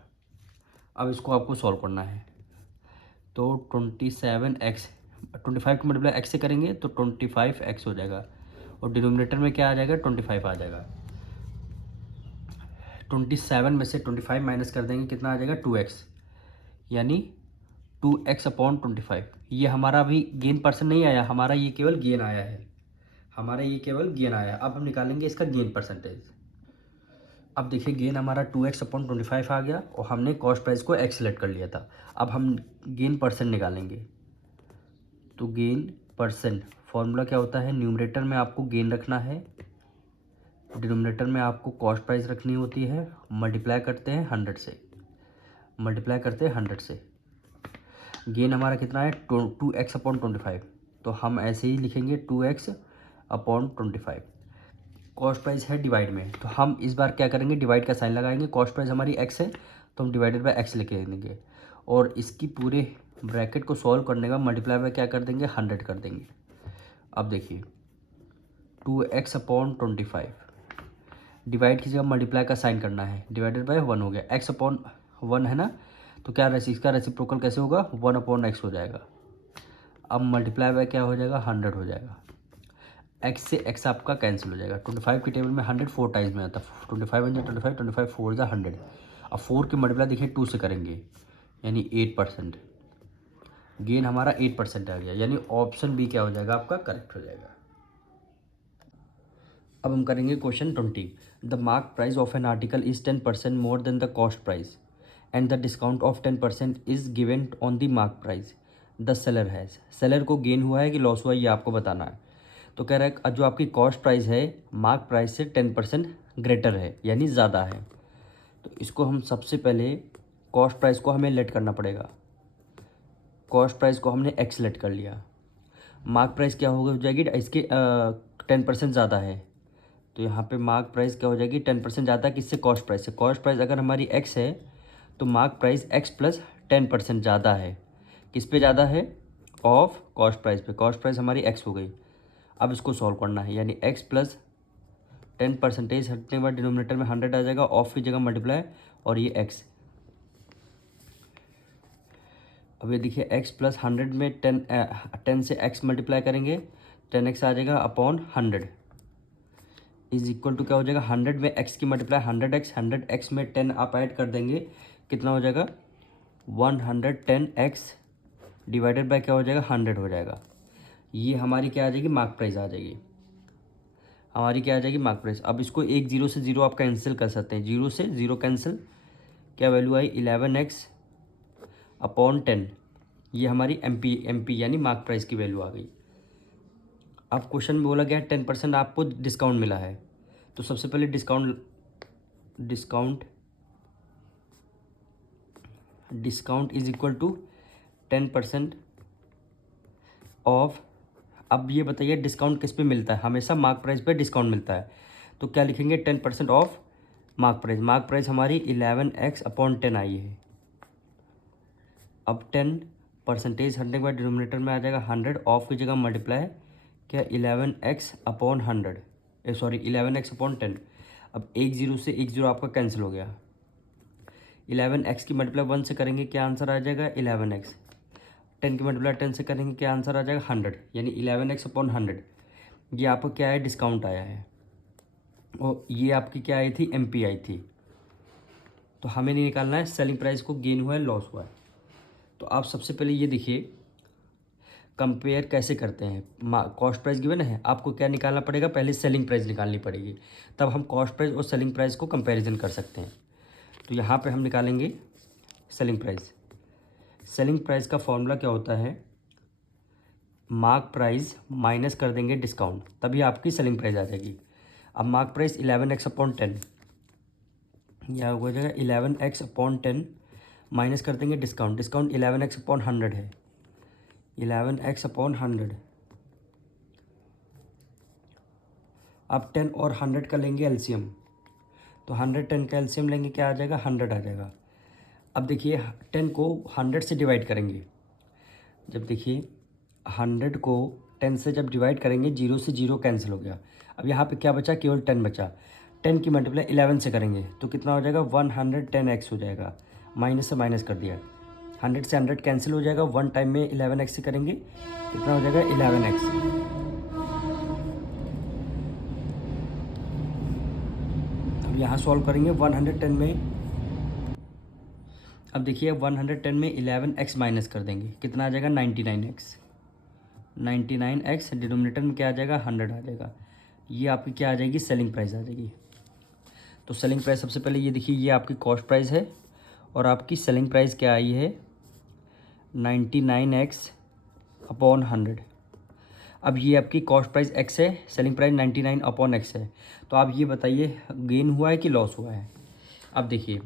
अब इसको आपको सॉल्व करना है, तो 27x 25 की मल्टीप्लाई एक्स से करेंगे तो 25x हो जाएगा, और डिनोमिनेटर में क्या आ जाएगा 25 आ जाएगा। 27 में से 25 माइनस कर देंगे, कितना आ जाएगा 2x, यानी 2x/25। ये हमारा अभी गेन परसेंट नहीं आया, हमारा ये केवल गेन आया है, अब हम निकालेंगे इसका गेन परसेंटेज। अब देखिए गेन हमारा 2x/25 आ गया, और हमने कॉस्ट प्राइस को एक्स सेलेक्ट कर लिया था। अब हम गेन परसेंट निकालेंगे, तो गेन परसेंट फॉर्मूला क्या होता है, न्यूमरेटर में आपको गेन रखना है, डिनोमिनेटर में आपको कॉस्ट प्राइस रखनी होती है, मल्टीप्लाई करते हैं 100 से। गेन हमारा कितना है 2x/25, तो हम ऐसे ही लिखेंगे 2x/25। कॉस्ट प्राइस है डिवाइड में, तो हम इस बार क्या करेंगे, डिवाइड का साइन लगाएंगे। कॉस्ट प्राइस हमारी एक्स है तो हम डिवाइडेड बाय एक्स लिख देंगे, और इसकी पूरे ब्रैकेट को सॉल्व करने का मल्टीप्लाई बाय क्या कर देंगे, 100 कर देंगे। अब देखिए 2x/25 डिवाइड की जगह मल्टीप्लाई का साइन करना है, डिवाइडेड बाय 1 हो गया, x/1 है ना, तो क्या इसका रेसिप्रोकल कैसे होगा, 1/x हो जाएगा। अब मल्टीप्लाई बाय क्या हो जाएगा, 100 हो जाएगा। x से x आपका कैंसिल हो जाएगा। 25 की टेबल में 100 4 टाइम्स में आता है, 25 1 25, 25 4 100। अब 4 की मल्टीप्लाई देखिए 2 से करेंगे, यानी 8%। गेन हमारा 8% आ गया, यानी ऑप्शन बी क्या हो जाएगा आपका, करेक्ट हो जाएगा। अब हम करेंगे question 20। The mark price of an article is 10% more than the cost price and the discount of 10% is given on the mark price the seller has. Seller को गेन हुआ है कि लॉस हुआ है, ये आपको बताना है। तो कह रहा है जो आपकी कॉस्ट प्राइस है मार्क प्राइस से 10% ग्रेटर है, यानी ज़्यादा है। तो इसको हम सबसे पहले कॉस्ट प्राइस को हमें लेट करना पड़ेगा। कॉस्ट प्राइस को हमने एक्स लेट कर लिया। मार्क प्राइस क्या हो जाएगी, इसके 10% ज़्यादा है, तो यहाँ पे मार्क प्राइस क्या हो जाएगी, 10% ज़्यादा है किससे, कॉस्ट प्राइस से। कॉस्ट प्राइस अगर हमारी एक्स है तो मार्क प्राइस एक्स प्लस 10% ज़्यादा है, किस पे ज़्यादा है, ऑफ कॉस्ट प्राइस पे। कॉस्ट प्राइस हमारी एक्स हो गई। अब इसको सॉल्व करना है, यानी एक्स प्लस 10% हटने के बाद डिनोमिनेटर में 100 आ जाएगा, ऑफ की जगह मल्टीप्लाई, और ये एक्स। अब ये देखिए x प्लस 100 में 10 से x मल्टीप्लाई करेंगे, 10x आ जाएगा अपॉन 100 इज इक्वल टू क्या हो जाएगा, 100 में x की मल्टीप्लाई 100x, 100x में 10 आप ऐड कर देंगे, कितना हो जाएगा 110x डिवाइडेड बाय क्या हो जाएगा 100 हो जाएगा। ये हमारी क्या आ जाएगी, मार्क प्राइस आ जाएगी, हमारी क्या आ जाएगी, मार्क प्राइस। अब इसको एक जीरो से जीरो आप कैंसिल कर सकते हैं, जीरो से जीरो कैंसिल, क्या वैल्यू आई 11x अपॉन 10, ये हमारी एम पी यानी मार्क प्राइस की वैल्यू आ गई। अब क्वेश्चन में बोला गया 10% आपको डिस्काउंट मिला है, तो सबसे पहले discount is equal to 10% off. अब ये बताइए डिस्काउंट किस पे मिलता है, हमेशा मार्क प्राइस पे डिस्काउंट मिलता है, तो क्या लिखेंगे 10% of mark price. Mark price हमारी 11x अपॉन 10 आई है। अब 10% हटने के बाद डिनोमिनेटर में आ जाएगा 100, ऑफ की जगह मल्टीप्लाई क्या 11x upon 100, sorry 11x upon 10। अब एक जीरो से एक जीरो आपका कैंसिल हो गया, 11x की मल्टीप्लाई 1 से करेंगे क्या आंसर आ जाएगा 11x, 10 की मल्टीप्लाई 10 से करेंगे क्या आंसर आ जाएगा 100, यानी 11x अपॉन 100। ये आपका क्या है, डिस्काउंट आया है, और ये आपकी क्या आई थी, एम आई थी। तो हमें नहीं निकालना है सेलिंग प्राइस को गेन हुआ है लॉस हुआ है। तो आप सबसे पहले ये देखिए कंपेयर कैसे करते हैं। कॉस्ट प्राइस गिवन है, आपको क्या निकालना पड़ेगा, पहले सेलिंग प्राइस निकालनी पड़ेगी, तब हम कॉस्ट प्राइस और सेलिंग प्राइस को कंपैरिजन कर सकते हैं। तो यहाँ पे हम निकालेंगे सेलिंग प्राइस। सेलिंग प्राइस का फॉर्मूला क्या होता है, मार्क प्राइस माइनस कर देंगे डिस्काउंट, तभी आपकी सेलिंग प्राइस आ जाएगी। अब मार्क प्राइस 11x अपॉन 10, यह हो जाएगा 11x अपॉन 10 माइनस कर देंगे डिस्काउंट, डिस्काउंट 11x अपॉन 100 है, 11x अपॉन 100। अब 10 और 100 का लेंगे एलसीएम, तो 100 10 का एलसीएम लेंगे, क्या आ जाएगा 100 आ जाएगा। अब देखिए 10 को 100 से डिवाइड करेंगे, जब देखिए 100 को 10 से जब डिवाइड करेंगे, जीरो से जीरो कैंसिल हो गया। अब यहाँ पे क्या बचा, केवल 10 बचा। 10 की मल्टीप्लाई 11 से करेंगे तो कितना हो जाएगा 110x हो जाएगा, माइनस से माइनस कर दिया, 100 से 100 कैंसिल हो जाएगा, 1 टाइम में 11x से करेंगे कितना हो जाएगा 11x। अब यहाँ सॉल्व करेंगे 110 में, अब देखिए 110 में 11x माइनस कर देंगे, कितना आ जाएगा 99x, 99x डिनोमिनेटर में क्या आ जाएगा 100 आ जाएगा। ये आपकी क्या आ जाएगी, सेलिंग प्राइस आ जाएगी। तो सेलिंग प्राइस सबसे पहले ये देखिए, ये आपकी कॉस्ट प्राइस है और आपकी सेलिंग प्राइस क्या आई है 99x अपॉन 100। अब ये आपकी कॉस्ट प्राइस x है, सेलिंग प्राइस 99 अपॉन x है। तो आप ये बताइए गेन हुआ है कि लॉस हुआ है। अब देखिए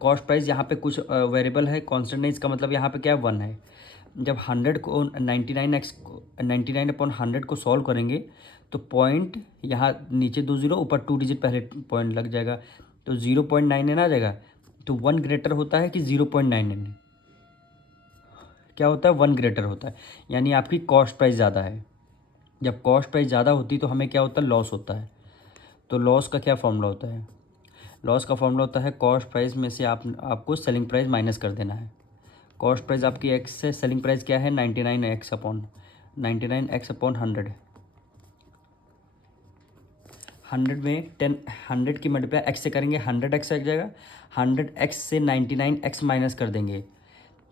कॉस्ट प्राइस यहाँ पे कुछ वेरिएबल है, कांस्टेंट है, इसका मतलब यहाँ पे क्या है 1 है। जब 100 को 99 अपॉन 100 को सॉल्व करेंगे तो पॉइंट यहाँ नीचे 2 जीरो, ऊपर 2 डिजिट पहले पॉइंट लग जाएगा, तो 0.99 आ जाएगा। तो 1 ग्रेटर होता है कि 0.99? क्या होता है? 1 ग्रेटर होता है, यानी आपकी कॉस्ट प्राइस ज़्यादा है। जब कॉस्ट प्राइस ज़्यादा होती तो हमें क्या होता है? लॉस होता है। तो लॉस का क्या फॉर्मूला होता है? लॉस का फॉर्मूला होता है कॉस्ट प्राइस में से आपको सेलिंग प्राइस माइनस कर देना है। कॉस्ट प्राइस आपकी एक्स से, सेलिंग प्राइस क्या है? 99x upon 100। 100 में 100 की मल्टीप्लाई एक्स से करेंगे, 100x आ जाएगा। 100x से 99x माइनस कर देंगे,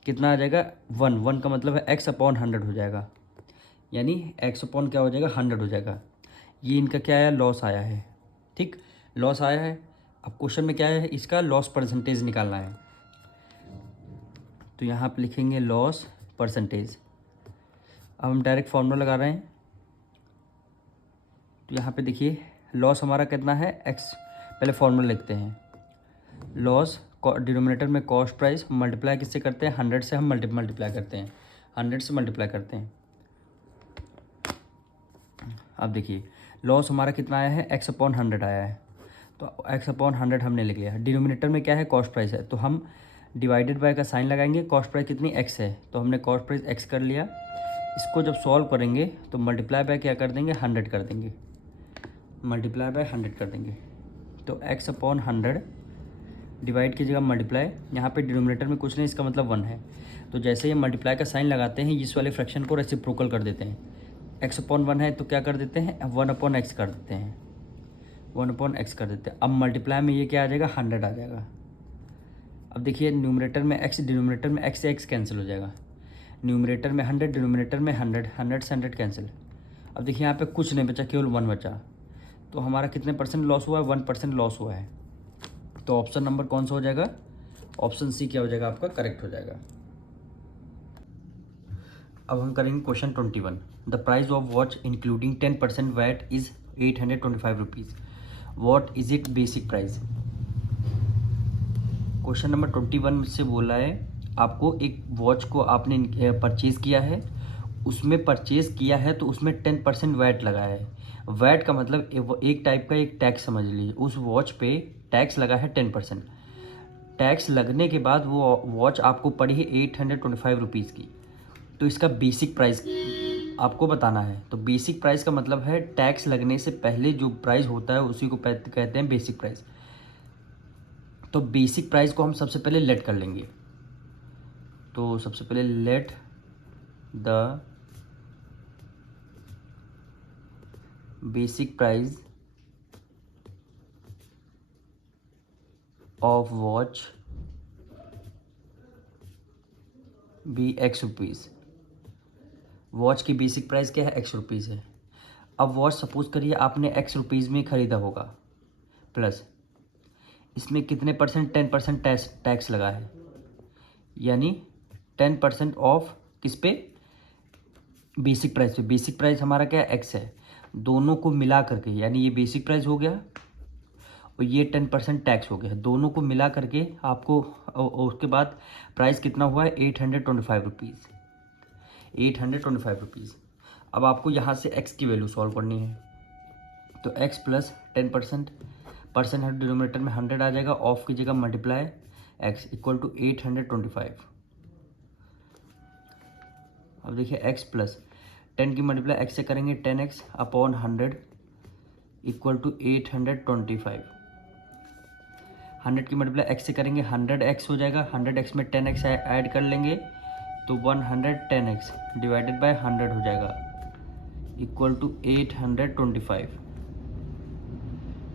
कितना आ जाएगा? 1 का मतलब है x अपॉन 100 हो जाएगा, यानी x अपॉन क्या हो जाएगा? 100 हो जाएगा। ये इनका क्या आया? लॉस आया है। ठीक, लॉस आया है। अब क्वेश्चन में क्या है? इसका लॉस परसेंटेज निकालना है। तो यहाँ पे लिखेंगे लॉस परसेंटेज। अब हम डायरेक्ट फॉर्मूला लगा रहे हैं। तो यहाँ पे देखिए लॉस हमारा कितना है? एक्स। पहले फॉर्मूला लिखते हैं। लॉस डिनोमिनेटर में कॉस्ट प्राइस, मल्टीप्लाई किससे करते हैं? 100 से हम मल्टीप्लाई करते हैं, 100 से मल्टीप्लाई करते हैं। अब देखिए लॉस हमारा कितना आया है? एक्स अपॉन 100 आया है। तो एक्स अपॉन 100 हमने लिख लिया। डिनोमिनेटर में क्या है? कॉस्ट प्राइस है, तो हम डिवाइडेड बाय का साइन लगाएंगे। कॉस्ट प्राइस कितनी? एक्स है, तो हमने कॉस्ट प्राइस एक्स कर लिया। इसको जब सॉल्व करेंगे तो मल्टीप्लाई बाय क्या कर देंगे? 100 कर देंगे, मल्टीप्लाई बाय 100 कर देंगे। तो एक्स अपॉन 100 डिवाइड की जगह मल्टीप्लाई, यहाँ पे डिनोमिनेटर में कुछ नहीं, इसका मतलब 1 है। तो जैसे ये मल्टीप्लाई का साइन लगाते हैं, इस वाले फ्रैक्शन को रेसिप्रोकल कर देते हैं। एक्स अपॉन 1 है तो क्या कर देते हैं? 1 अपॉन एक्स कर देते हैं, 1 अपॉन एक्स कर देते हैं। अब मल्टीप्लाई में ये क्या आ जाएगा? 100 आ जाएगा। अब देखिए न्यूमरेटर में एक्स, डिनोमिनेटर में एक्स से एक्स कैंसिल हो जाएगा। न्यूमरेटर में 100, डिनोमिनेटर में 100, 100 से 100 कैंसिल। अब देखिए यहाँ पे कुछ नहीं बचा, केवल 1 बचा। तो हमारा कितने परसेंट लॉस हुआ है? 1% लॉस हुआ है। तो ऑप्शन नंबर कौन सा हो जाएगा? ऑप्शन सी क्या हो जाएगा? आपका करेक्ट हो जाएगा। अब हम करेंगे question 21। The price of watch including 10% VAT is 825 rupees. What is it basic price? Question number 21 से बोला है आपको एक वॉच को आपने परचेज़ किया है, उसमें परचेज़ किया है तो उसमें 10% वैट लगा है। वैट का मतलब एक टाइप का एक टैक्स समझ लीजिए। उस वॉच पे टैक्स लगा है 10%। टैक्स लगने के बाद वो वॉच आपको पड़ी है 825 रुपीज़ की। तो इसका बेसिक प्राइस आपको बताना है। तो बेसिक प्राइस का मतलब है टैक्स लगने से पहले जो प्राइस होता है उसी को कहते हैं बेसिक प्राइस। तो बेसिक प्राइस को हम सबसे पहले लेट कर लेंगे। तो सबसे पहले let the basic price of watch be x rupees. Watch की बेसिक प्राइस क्या है? एक्स रुपीज़ है। अब वॉच सपोज करिए आपने एक्स रुपीज़ में ख़रीदा होगा, प्लस इसमें कितने परसेंट? 10% टैक्स लगा है, यानी 10% ऑफ किस पे? बेसिक प्राइस पे। बेसिक प्राइस हमारा क्या है? एक्स है। दोनों को मिला करके, यानी ये बेसिक प्राइस हो गया और ये 10% टैक्स हो गया, दोनों को मिला करके आपको उसके बाद प्राइस कितना हुआ है? 825 रुपीज़। 825 रुपीज़। अब आपको यहाँ से x की वैल्यू सॉल्व करनी है। तो x प्लस 10%, परसेंट है डिनोमिनेटर में 100 आ जाएगा, ऑफ की जगह मल्टीप्लाई x इक्वल टू 825। अब देखिए x प्लस 10 की मल्टीप्लाई x से करेंगे 10x अपॉन 100 इक्वल टू 825। 100 की मल्टीप्लाई x से करेंगे 100x हो जाएगा, 100x में 10x ऐड कर लेंगे तो 110x डिवाइडेड बाय 100 हो जाएगा इक्वल टू 825।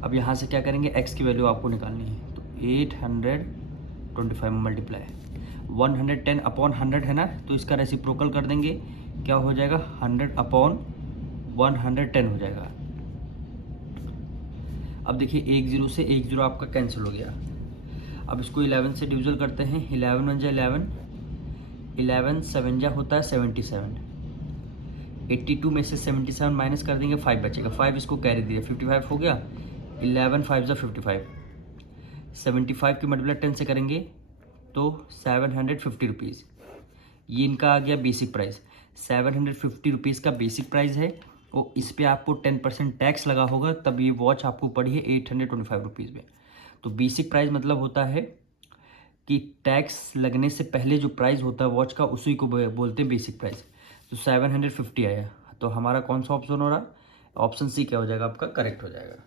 अब यहाँ से क्या करेंगे? x की वैल्यू आपको निकालनी है। तो 825 मल्टीप्लाई 110 अपॉन 100 है ना, तो इसका रेसिप्रोकल कर देंगे, क्या हो जाएगा? 100 अपॉन 110 हो जाएगा। अब देखिए 1 0 से 1 0 आपका कैंसिल हो गया। अब इसको 11 से डिविजल करते हैं। 11 1 जा 11, 11 7 जा होता है 77। 82 में से 77 माइनस कर देंगे, 5 बचेगा, 5 इसको कैरी दिया, 55 हो गया। 11 5 जा 55। 75 की मल्टीप्लाई 10 से करेंगे तो 750 रुपीज़। ये इनका आ गया बेसिक प्राइस। 750 रुपीज़ का बेसिक प्राइस है। वो इस पे आपको 10% टैक्स लगा होगा, तब ये वॉच आपको पड़ी है 825 रुपीज़ में। तो बेसिक प्राइस मतलब होता है कि टैक्स लगने से पहले जो प्राइस होता है वॉच का, उसी को बोलते हैं बेसिक प्राइस। तो 750 आया। तो हमारा कौन सा ऑप्शन हो रहा है? ऑप्शन सी क्या हो जाएगा आपका? करेक्ट हो जाएगा।